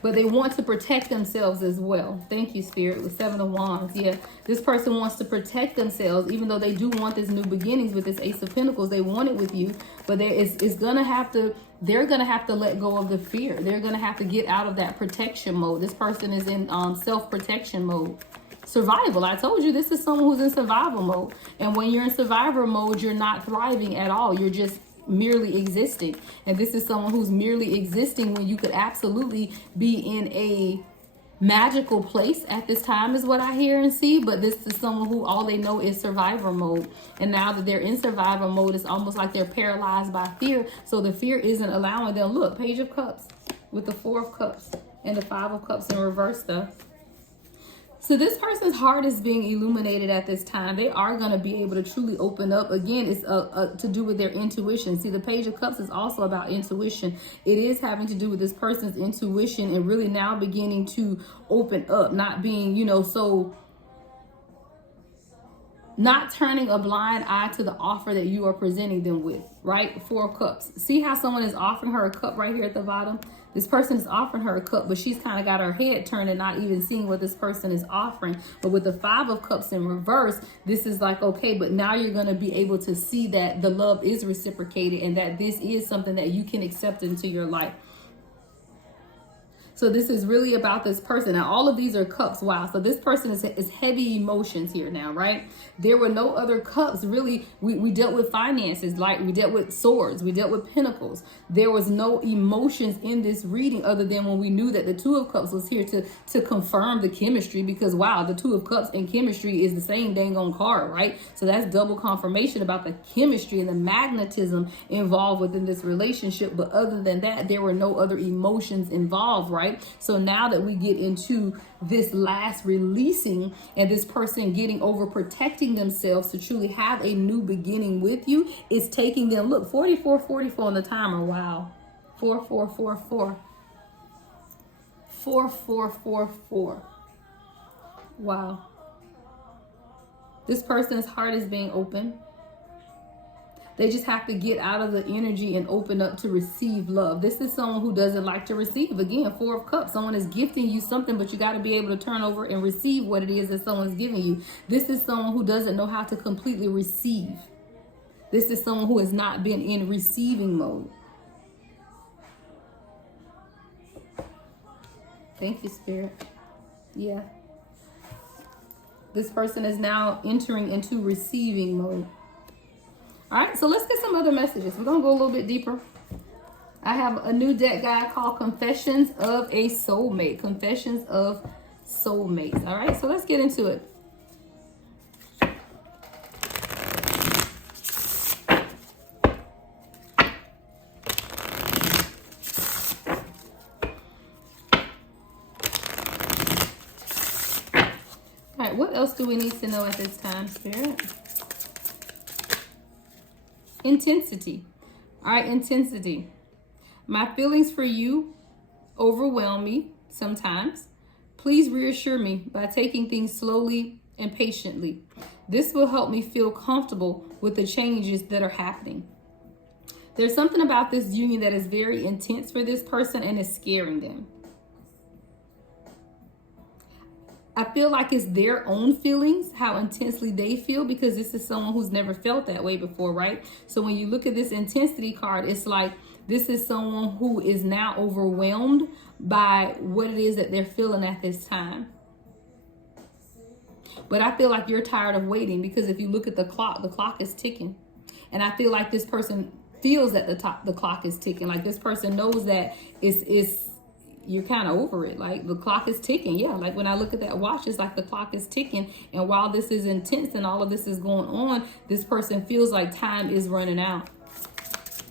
But they want to protect themselves as well. Thank you, Spirit, with 7 of Wands. Yeah, this person wants to protect themselves, even though they do want this new beginnings with this Ace of Pentacles. They want it with you, but they're gonna have to let go of the fear. They're gonna have to get out of that protection mode. This person is in self-protection mode. Survival. I told you this is someone who's in survival mode. And when you're in survivor mode, you're not thriving at all. You're just merely existing. And this is someone who's merely existing when you could absolutely be in a magical place at this time is what I hear and see. But this is someone who all they know is survivor mode. And now that they're in survivor mode, it's almost like they're paralyzed by fear. So the fear isn't allowing them. Look, Page of Cups with the 4 of Cups and the 5 of Cups in reverse stuff. So this person's heart is being illuminated at this time. They are going to be able to truly open up. Again, it's to do with their intuition. See, the Page of Cups is also about intuition. It is having to do with this person's intuition and really now beginning to open up, not being, you know, so not turning a blind eye to the offer that you are presenting them with, right? 4 of Cups. See how someone is offering her a cup right here at the bottom? This person is offering her a cup, but she's kind of got her head turned and not even seeing what this person is offering. But with the 5 of Cups in reverse, this is like, okay, but now you're going to be able to see that the love is reciprocated and that this is something that you can accept into your life. So this is really about this person. Now, all of these are cups. Wow. So this person is heavy emotions here now, right? There were no other cups. Really, we dealt with finances, like we dealt with swords. We dealt with pentacles. There was no emotions in this reading other than when we knew that the Two of Cups was here to confirm the chemistry, because, wow, the Two of Cups and chemistry is the same dang on card, right? So that's double confirmation about the chemistry and the magnetism involved within this relationship. But other than that, there were no other emotions involved, right? So now that we get into this last releasing and this person getting over protecting themselves to truly have a new beginning with you, it's taking them, look, 44 on the timer. Wow. 4444. 4444. Wow. This person's heart is being open. They just have to get out of the energy and open up to receive love. This is someone who doesn't like to receive. Again, Four of Cups. Someone is gifting you something, but you got to be able to turn over and receive what it is that someone's giving you. This is someone who doesn't know how to completely receive. This is someone who has not been in receiving mode. Thank you, Spirit. Yeah. This person is now entering into receiving mode. All right, so let's get some other messages. We're going to go a little bit deeper. I have a new deck guide called Confessions of a Soulmate. Confessions of Soulmates. All right, so let's get into it. All right, what else do we need to know at this time, Spirit? Intensity. All right, intensity. My feelings for you overwhelm me sometimes. Please reassure me by taking things slowly and patiently. This will help me feel comfortable with the changes that are happening. There's something about this union that is very intense for this person and is scaring them. I feel like it's their own feelings, how intensely they feel, because this is someone who's never felt that way before, right? So when you look at this intensity card, it's like this is someone who is now overwhelmed by what it is that they're feeling at this time. But I feel like you're tired of waiting, because if you look at the clock is ticking. And I feel like this person feels that the clock is ticking. Like this person knows that you're kind of over it. Like the clock is ticking. Yeah, like when I look at that watch, it's like the clock is ticking. And while this is intense and all of this is going on, this person feels like time is running out.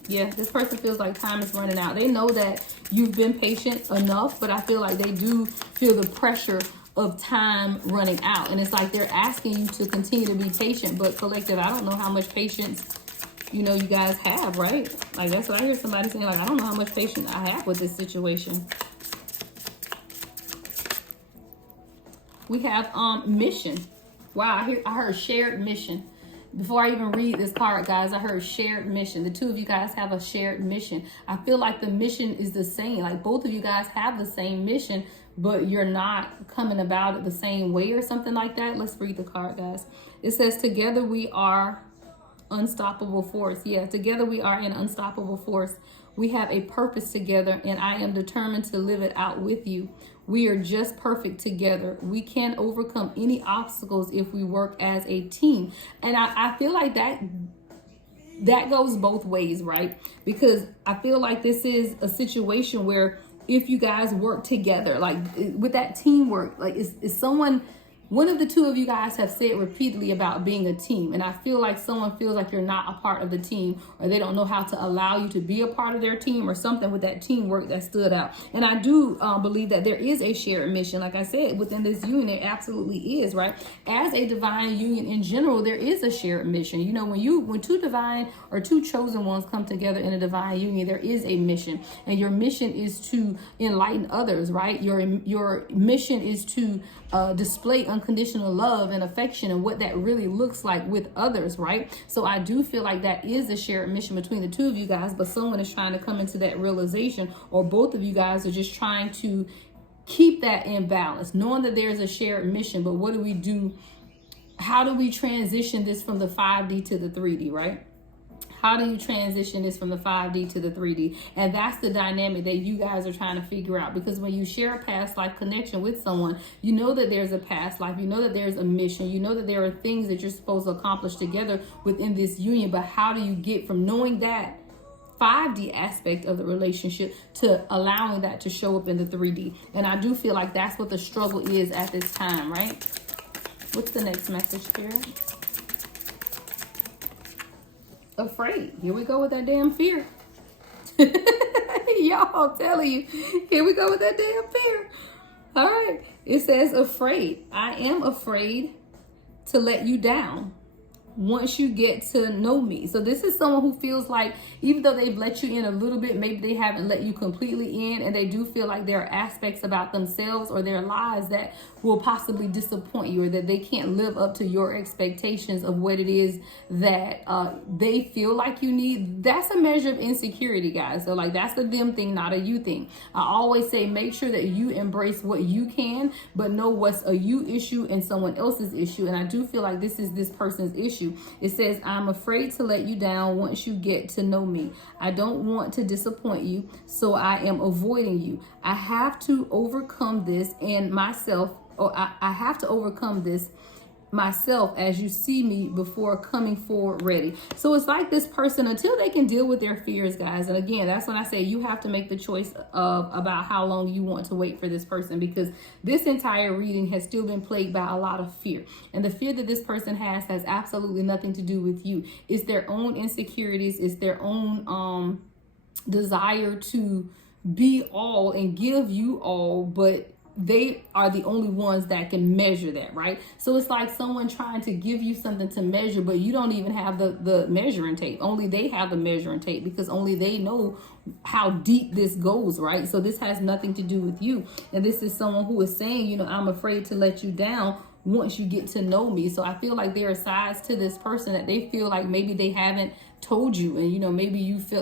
Yeah, this person feels like time is running out. They know that you've been patient enough, but I feel like they do feel the pressure of time running out. And it's like they're asking you to continue to be patient. But collective, I don't know how much patience, you guys have, right? Like that's what I hear somebody saying, like, I don't know how much patience I have with this situation. We have mission. Wow, I heard shared mission. Before I even read this card, guys, I heard shared mission. The two of you guys have a shared mission. I feel like the mission is the same. Like both of you guys have the same mission, but you're not coming about it the same way or something like that. Let's read the card, guys. It says, together we are unstoppable force. Yeah, together we are an unstoppable force. We have a purpose together, and I am determined to live it out with you. We are just perfect together. We can overcome any obstacles if we work as a team. And I feel like that goes both ways, right? Because I feel like this is a situation where if you guys work together, like with that teamwork, like is someone, one of the two of you guys have said repeatedly about being a team. And I feel like someone feels like you're not a part of the team, or they don't know how to allow you to be a part of their team, or something with that teamwork that stood out. And I do believe that there is a shared mission. Like I said, within this union, there absolutely is, right? As a divine union in general, there is a shared mission. When two divine or two chosen ones come together in a divine union, there is a mission. And your mission is to enlighten others, right? Your mission is to display unconditional love and affection and what that really looks like with others, right? So I do feel like that is a shared mission between the two of you guys, but someone is trying to come into that realization, or both of you guys are just trying to keep that in balance, knowing that there's a shared mission. But what do we do? How do we transition this from the 5D to the 3D, right? How do you transition this from the 5D to the 3D? And that's the dynamic that you guys are trying to figure out. Because when you share a past life connection with someone, you know that there's a past life. You know that there's a mission. You know that there are things that you're supposed to accomplish together within this union. But how do you get from knowing that 5D aspect of the relationship to allowing that to show up in the 3D? And I do feel like that's what the struggle is at this time, right? What's the next message, Spirit? Afraid. Here we go with that damn fear. Y'all, I'm telling you. Here we go with that damn fear. All right. It says afraid. I am afraid to let you down once you get to know me. So this is someone who feels like even though they've let you in a little bit, maybe they haven't let you completely in, and they do feel like there are aspects about themselves or their lives that will possibly disappoint you, or that they can't live up to your expectations of what it is that they feel like you need. That's a measure of insecurity, guys. So like that's a them thing, not a you thing. I always say make sure that you embrace what you can, but know what's a you issue and someone else's issue. And I do feel like this is this person's issue. It says, I'm afraid to let you down once you get to know me. I don't want to disappoint you, so I am avoiding you. I have to overcome this and myself, or I have to overcome this myself as you see me before coming forward ready. So it's like this person, until they can deal with their fears, guys. And again, that's when I say you have to make the choice of about how long you want to wait for this person, because this entire reading has still been plagued by a lot of fear. And the fear that this person has absolutely nothing to do with you. It's their own insecurities. It's their own desire to be all and give you all, but they are the only ones that can measure that, right? So it's like someone trying to give you something to measure, but you don't even have the measuring tape. Only they have the measuring tape, because only they know how deep this goes, right? So this has nothing to do with you. And this is someone who is saying, you know, I'm afraid to let you down once you get to know me. So I feel like there are sides to this person that they feel like maybe they haven't told you, and you know, maybe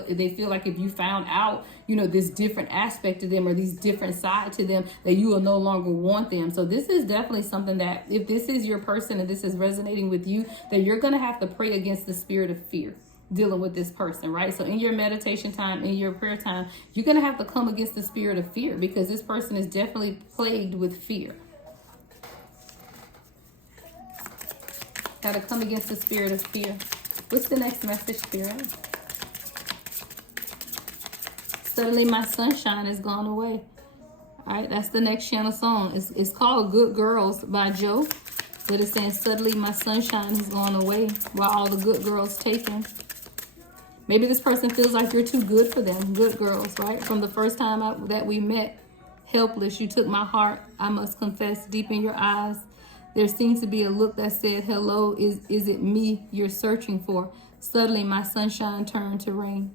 they feel like if you found out, you know, this different aspect to them or these different side to them, that you will no longer want them. So this is definitely something that if this is your person and this is resonating with you, that you're going to have to pray against the spirit of fear dealing with this person, right? So in your meditation time, in your prayer time, you're going to have to come against the spirit of fear, because this person is definitely plagued with fear. Got to come against the spirit of fear. What's the next message, Spirit? Suddenly my sunshine is gone away. All right, that's the next channel song. It's called Good Girls by Joe. But it's saying suddenly my sunshine has gone away while all the good girls taken. Maybe this person feels like you're too good for them. Good girls, right? From the first time that we met, helpless, you took my heart. I must confess, deep in your eyes, there seems to be a look that said, hello, is it me you're searching for? Suddenly my sunshine turned to rain.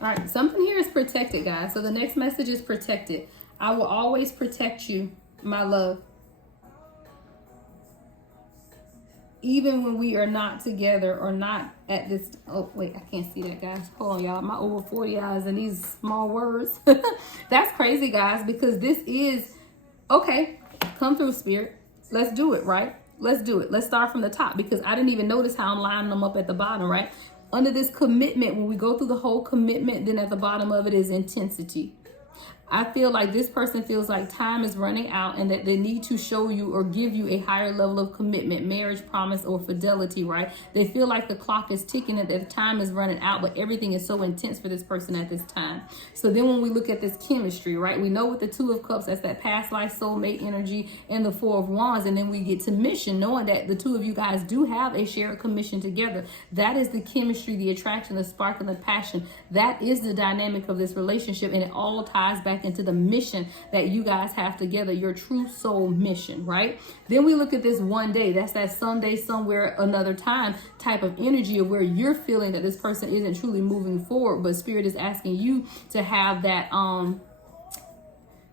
All right, something here is protected, guys. So the next message is protected. I will always protect you, my love. Even when we are not together or not at this, oh wait, I can't see that, guys. Hold on, y'all. My over 40 eyes and these small words. That's crazy, guys, because this is, okay, come through, Spirit. Let's do it, right? Let's do it. Let's start from the top, because I didn't even notice how I'm lining them up at the bottom, right? Under this commitment, when we go through the whole commitment, then at the bottom of it is intensity. I feel like this person feels like time is running out and that they need to show you or give you a higher level of commitment, marriage, promise, or fidelity, right? They feel like the clock is ticking and that time is running out, but everything is so intense for this person at this time. So then when we look at this chemistry, right, we know with the Two of Cups, that's that past life soulmate energy, and the Four of Wands, and then we get to mission, knowing that the two of you guys do have a shared commission together. That is the chemistry, the attraction, the spark, and the passion. That is the dynamic of this relationship, and it all ties back into the mission that you guys have together, your true soul mission, right? Then we look at this one day, that's that someday, somewhere, another time type of energy of where you're feeling that this person isn't truly moving forward, but Spirit is asking you to have that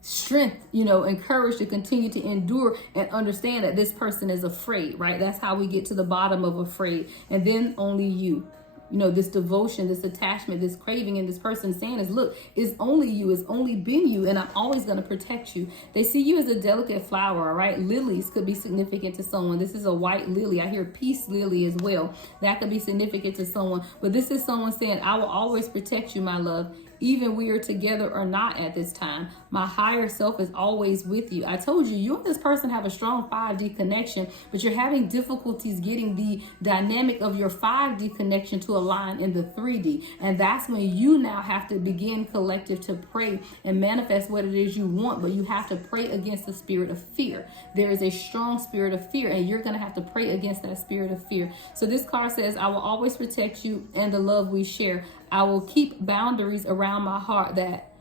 strength, you know, and courage to continue to endure and understand that this person is afraid, right? That's how we get to the bottom of afraid. And then only you. this devotion, this attachment, this craving, and this person saying is, look, it's only you, it's only been you, and I'm always going to protect you. They see you as a delicate flower, all right? Lilies could be significant to someone. This is a white lily. I hear peace lily as well. That could be significant to someone. But this is someone saying, I will always protect you, my love. Even we are together or not at this time, my higher self is always with you. I told you, you and this person have a strong 5D connection, but you're having difficulties getting the dynamic of your 5D connection to align in the 3D. And that's when you now have to begin collective to pray and manifest what it is you want, but you have to pray against the spirit of fear. There is a strong spirit of fear, and you're going to have to pray against that spirit of fear. So this card says, I will always protect you and the love we share. I will keep boundaries around my heart that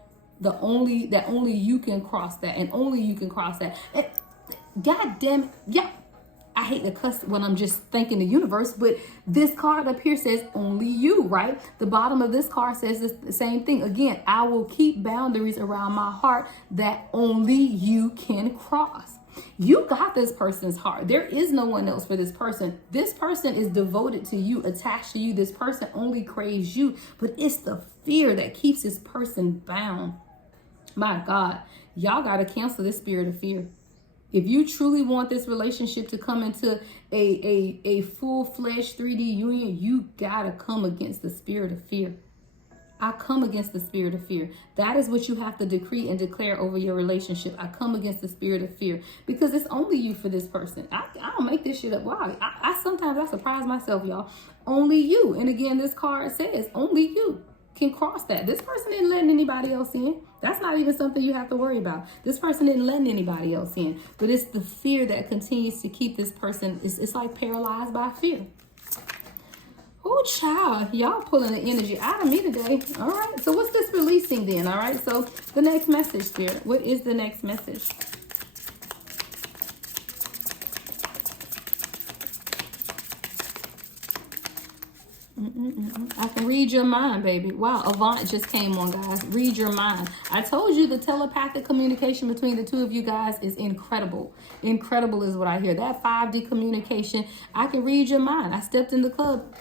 only you can cross that, and only you can cross that. God damn it. Yeah. I hate to cuss when I'm just thanking the universe, but this card up here says only you, right? The bottom of this card says the same thing. Again, I will keep boundaries around my heart that only you can cross. You got this person's heart. There is no one else for this person. This person is devoted to you, attached to you. This person only craves you, but it's the fear that keeps this person bound. My God, y'all got to cancel this spirit of fear. If you truly want this relationship to come into a full-fledged 3D union, you got to come against the spirit of fear. I come against the spirit of fear. That is what you have to decree and declare over your relationship. I come against the spirit of fear because it's only you for this person. I don't make this shit up. Wow. Sometimes I surprise myself, y'all. Only you. And again, this card says only you can cross that. This person isn't letting anybody else in. That's not even something you have to worry about. This person isn't letting anybody else in. But it's the fear that continues to keep this person. It's like paralyzed by fear. Oh, child, y'all pulling the energy out of me today. All right, so what's this releasing then? All right, so the next message, Spirit. What is the next message? I can read your mind, baby. Wow, Avant just came on, guys. Read your mind. I told you the telepathic communication between the two of you guys is incredible. Incredible is what I hear. That 5D communication, I can read your mind. I stepped in the club,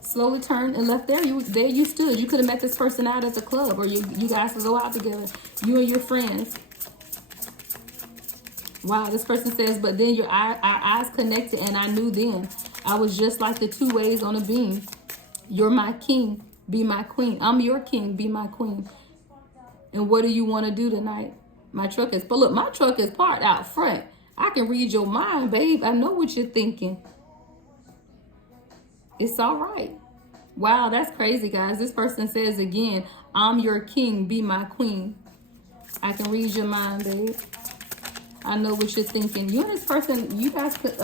slowly turned and left there. There you stood. You could have met this person out at the club, or you guys could go out together, you and your friends. Wow, this person says, but then our eyes connected and I knew then. I was just like the two waves on a beam. You're my king, be my queen. I'm your king, be my queen. And what do you want to do tonight? My truck is, but look, my truck is parked out front. I can read your mind, babe. I know what you're thinking. It's all right. Wow, that's crazy, guys. This person says again, I'm your king, be my queen. I can read your mind, babe. I know what you're thinking. You and this person, you guys could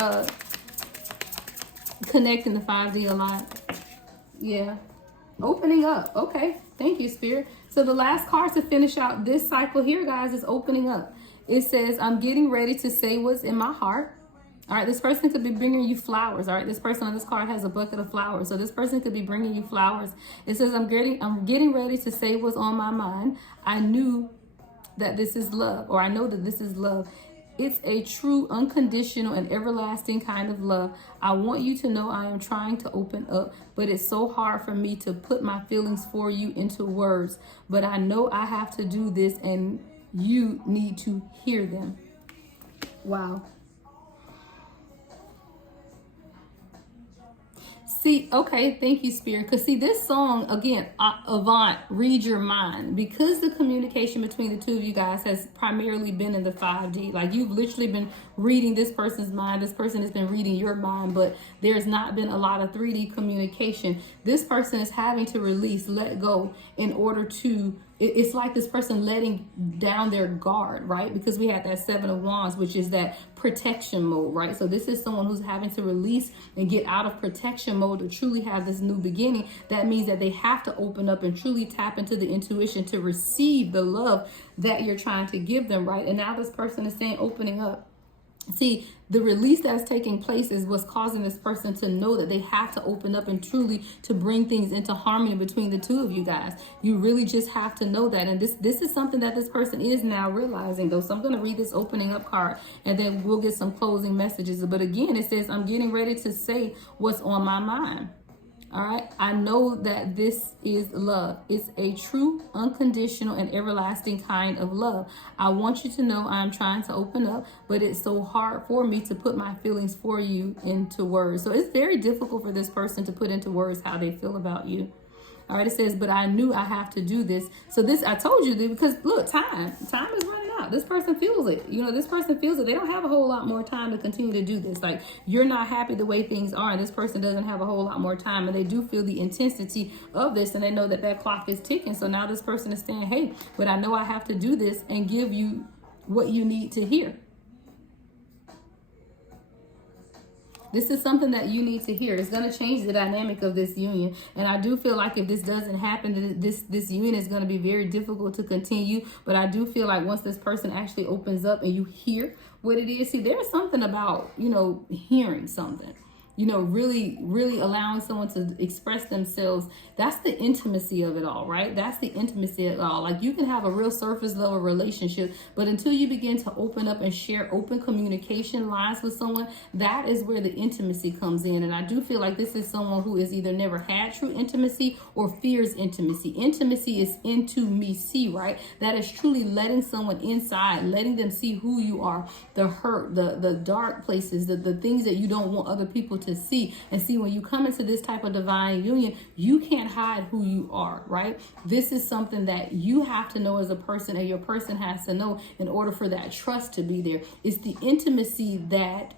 connect in the 5D a lot. Yeah. Opening up. Okay. Thank you, Spirit. So the last card to finish out this cycle here, guys, is opening up. It says, I'm getting ready to say what's in my heart. All right, this person could be bringing you flowers. All right, this person on this card has a bucket of flowers. So this person could be bringing you flowers. It says, I'm getting ready to say what's on my mind. I knew that this is love, or I know that this is love. It's a true, unconditional, and everlasting kind of love. I want you to know I am trying to open up, but it's so hard for me to put my feelings for you into words. But I know I have to do this, and you need to hear them. Wow. See, okay, thank you, Spirit. Because see, this song, again, Avant, read your mind. Because the communication between the two of you guys has primarily been in the 5D. Like, you've literally been reading this person's mind. This person has been reading your mind. But there's not been a lot of 3D communication. This person is having to release, let go, in order to... It's like this person letting down their guard, right? Because we had that 7 of Wands, which is that protection mode, right? So this is someone who's having to release and get out of protection mode to truly have this new beginning. That means that they have to open up and truly tap into the intuition to receive the love that you're trying to give them, right? And now this person is saying opening up. See, the release that's taking place is what's causing this person to know that they have to open up and truly to bring things into harmony between the two of you guys. You really just have to know that. And this is something that this person is now realizing, though. So I'm going to read this opening up card and then we'll get some closing messages. But again, it says, I'm getting ready to say what's on my mind. All right. I know that this is love. It's a true, unconditional, and everlasting kind of love. I want you to know I'm trying to open up, but it's so hard for me to put my feelings for you into words. So it's very difficult for this person to put into words how they feel about you. All right, it says, but I knew I have to do this. So this, I told you that because look, time is running out. This person feels it. You know, this person feels it. They don't have a whole lot more time to continue to do this. Like, you're not happy the way things are, and this person doesn't have a whole lot more time, and they do feel the intensity of this, and they know that that clock is ticking. So now this person is saying, hey, but I know I have to do this and give you what you need to hear. This is something that you need to hear. It's going to change the dynamic of this union. And I do feel like if this doesn't happen, this union is going to be very difficult to continue. But I do feel like once this person actually opens up and you hear what it is, see, there's something about, you know, hearing something. You know, really, really allowing someone to express themselves. That's the intimacy of it all, right? That's the intimacy of it all. Like, you can have a real surface level relationship, but until you begin to open up and share open communication lines with someone, that is where the intimacy comes in. And I do feel like this is someone who has either never had true intimacy or fears intimacy. Intimacy is intimacy, right? That is truly letting someone inside, letting them see who you are, the hurt, the dark places, the things that you don't want other people to see. And see, when you come into this type of divine union, you can't hide who you are, right? This is something that you have to know as a person, and your person has to know in order for that trust to be there. It's the intimacy that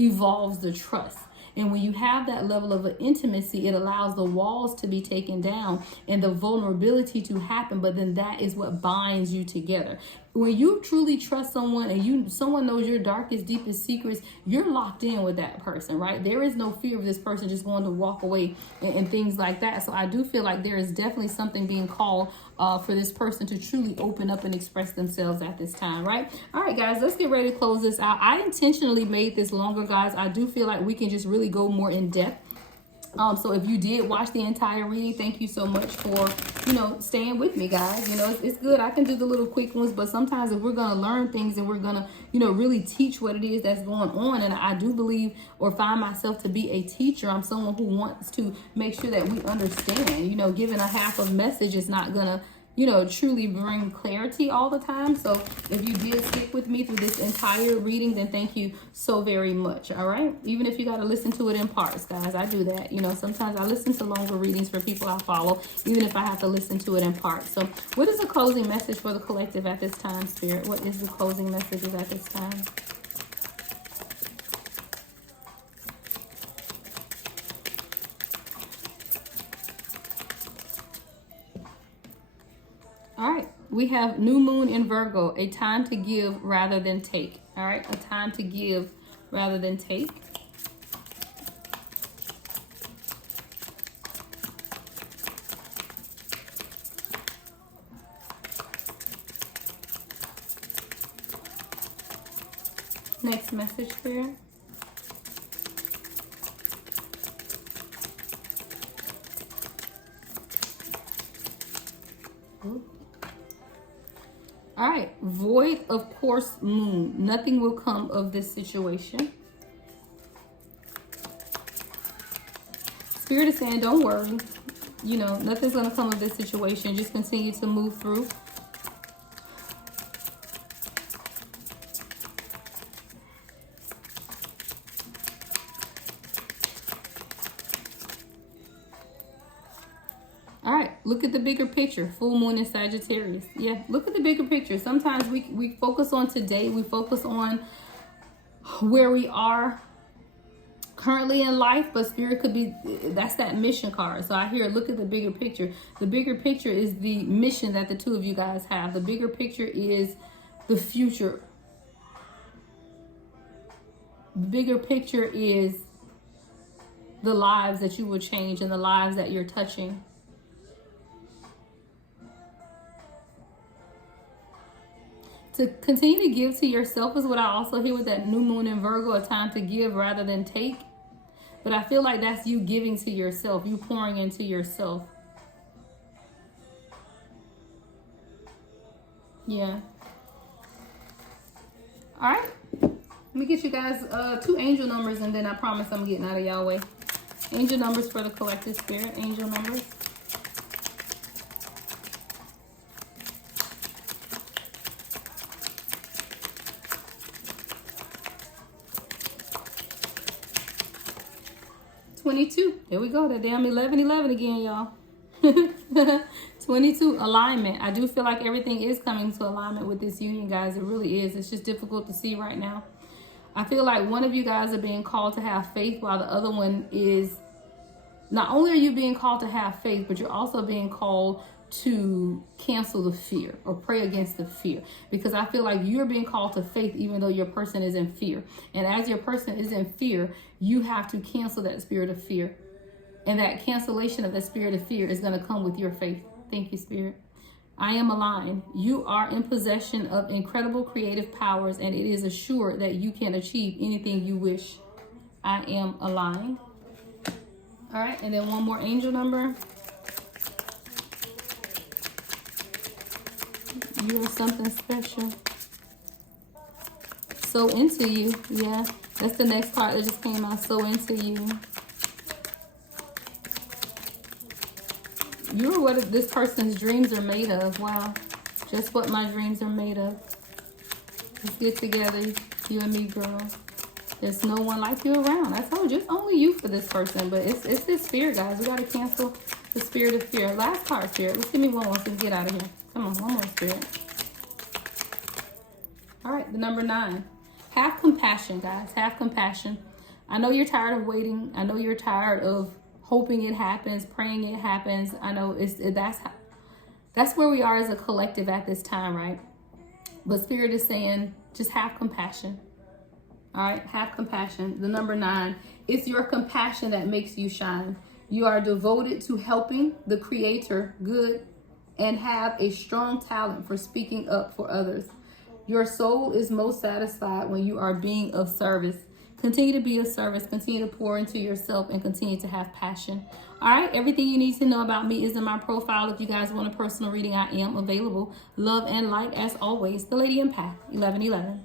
evolves the trust. And when you have that level of intimacy, it allows the walls to be taken down and the vulnerability to happen. But then that is what binds you together. When you truly trust someone and someone knows your darkest, deepest secrets, you're locked in with that person, right? There is no fear of this person just going to walk away and things like that. So I do feel like there is definitely something being called for this person to truly open up and express themselves at this time, right? All right, guys, let's get ready to close this out. I intentionally made this longer, guys. I do feel like we can just really go more in depth. So if you did watch the entire reading, thank you so much for, you know, staying with me, guys. You know, it's good. I can do the little quick ones, but sometimes if we're going to learn things and we're going to, you know, really teach what it is that's going on. And I do believe or find myself to be a teacher. I'm someone who wants to make sure that we understand, you know, giving a half of message is not going to, you know, truly bring clarity all the time. So if you did stick with me through this entire reading, then thank you so very much. All right. Even if you got to listen to it in parts, guys, I do that. You know, sometimes I listen to longer readings for people I follow, even if I have to listen to it in parts. So what is the closing message for the collective at this time, Spirit? What is the closing messages at this time? All right, we have new moon in Virgo, a time to give rather than take. All right, a time to give rather than take. Next message, Spirit. All right, void of course moon. Nothing will come of this situation. Spirit is saying, don't worry. You know, nothing's going to come of this situation. Just continue to move through. All right, look at the bigger picture. Full moon in Sagittarius. Yeah, look at the bigger picture. Sometimes we focus on today. We focus on where we are currently in life, but Spirit could be, that's that mission card. So I hear, look at the bigger picture. The bigger picture is the mission that the two of you guys have. The bigger picture is the future. The bigger picture is the lives that you will change and the lives that you're touching. To continue to give to yourself is what I also hear with that new moon in Virgo, a time to give rather than take. But I feel like that's you giving to yourself, you pouring into yourself. Yeah. All right. Let me get you guys 2 angel numbers, and then I promise I'm getting out of y'all way. Angel numbers for the collective spirit. Angel numbers. There we go. That damn 11 again, y'all. 22, alignment. I do feel like everything is coming to alignment with this union, guys. It really is. It's just difficult to see right now. I feel like one of you guys are being called to have faith, while the other one is, not only are you being called to have faith, but you're also being called to cancel the fear or pray against the fear, because I feel like you're being called to faith even though your person is in fear. And as your person is in fear, you have to cancel that spirit of fear. And that cancellation of the spirit of fear is going to come with your faith. Thank you, Spirit. I am aligned. You are in possession of incredible creative powers, and it is assured that you can achieve anything you wish. I am aligned. All right, and then one more angel number. You are something special. So into you. Yeah, that's the next card that just came out. So into you. You're what this person's dreams are made of. Wow. Just what my dreams are made of. Let's get together, you and me, girl. There's no one like you around. I told you, it's only you for this person. But it's this fear, guys. We got to cancel the spirit of fear. Last card, Spirit. Let's give me one more so we can get out of here. Come on, one more, Spirit. All right, the number 9. Have compassion, guys. Have compassion. I know you're tired of waiting. I know you're tired of hoping it happens, praying it happens. I know that's where we are as a collective at this time, right? But Spirit is saying, just have compassion. All right, have compassion. The number 9, it's your compassion that makes you shine. You are devoted to helping the Creator good and have a strong talent for speaking up for others. Your soul is most satisfied when you are being of service. Continue to be of service, continue to pour into yourself, and continue to have passion. All right, everything you need to know about me is in my profile. If you guys want a personal reading, I am available. Love and light as always. The Lady Empath, 1111.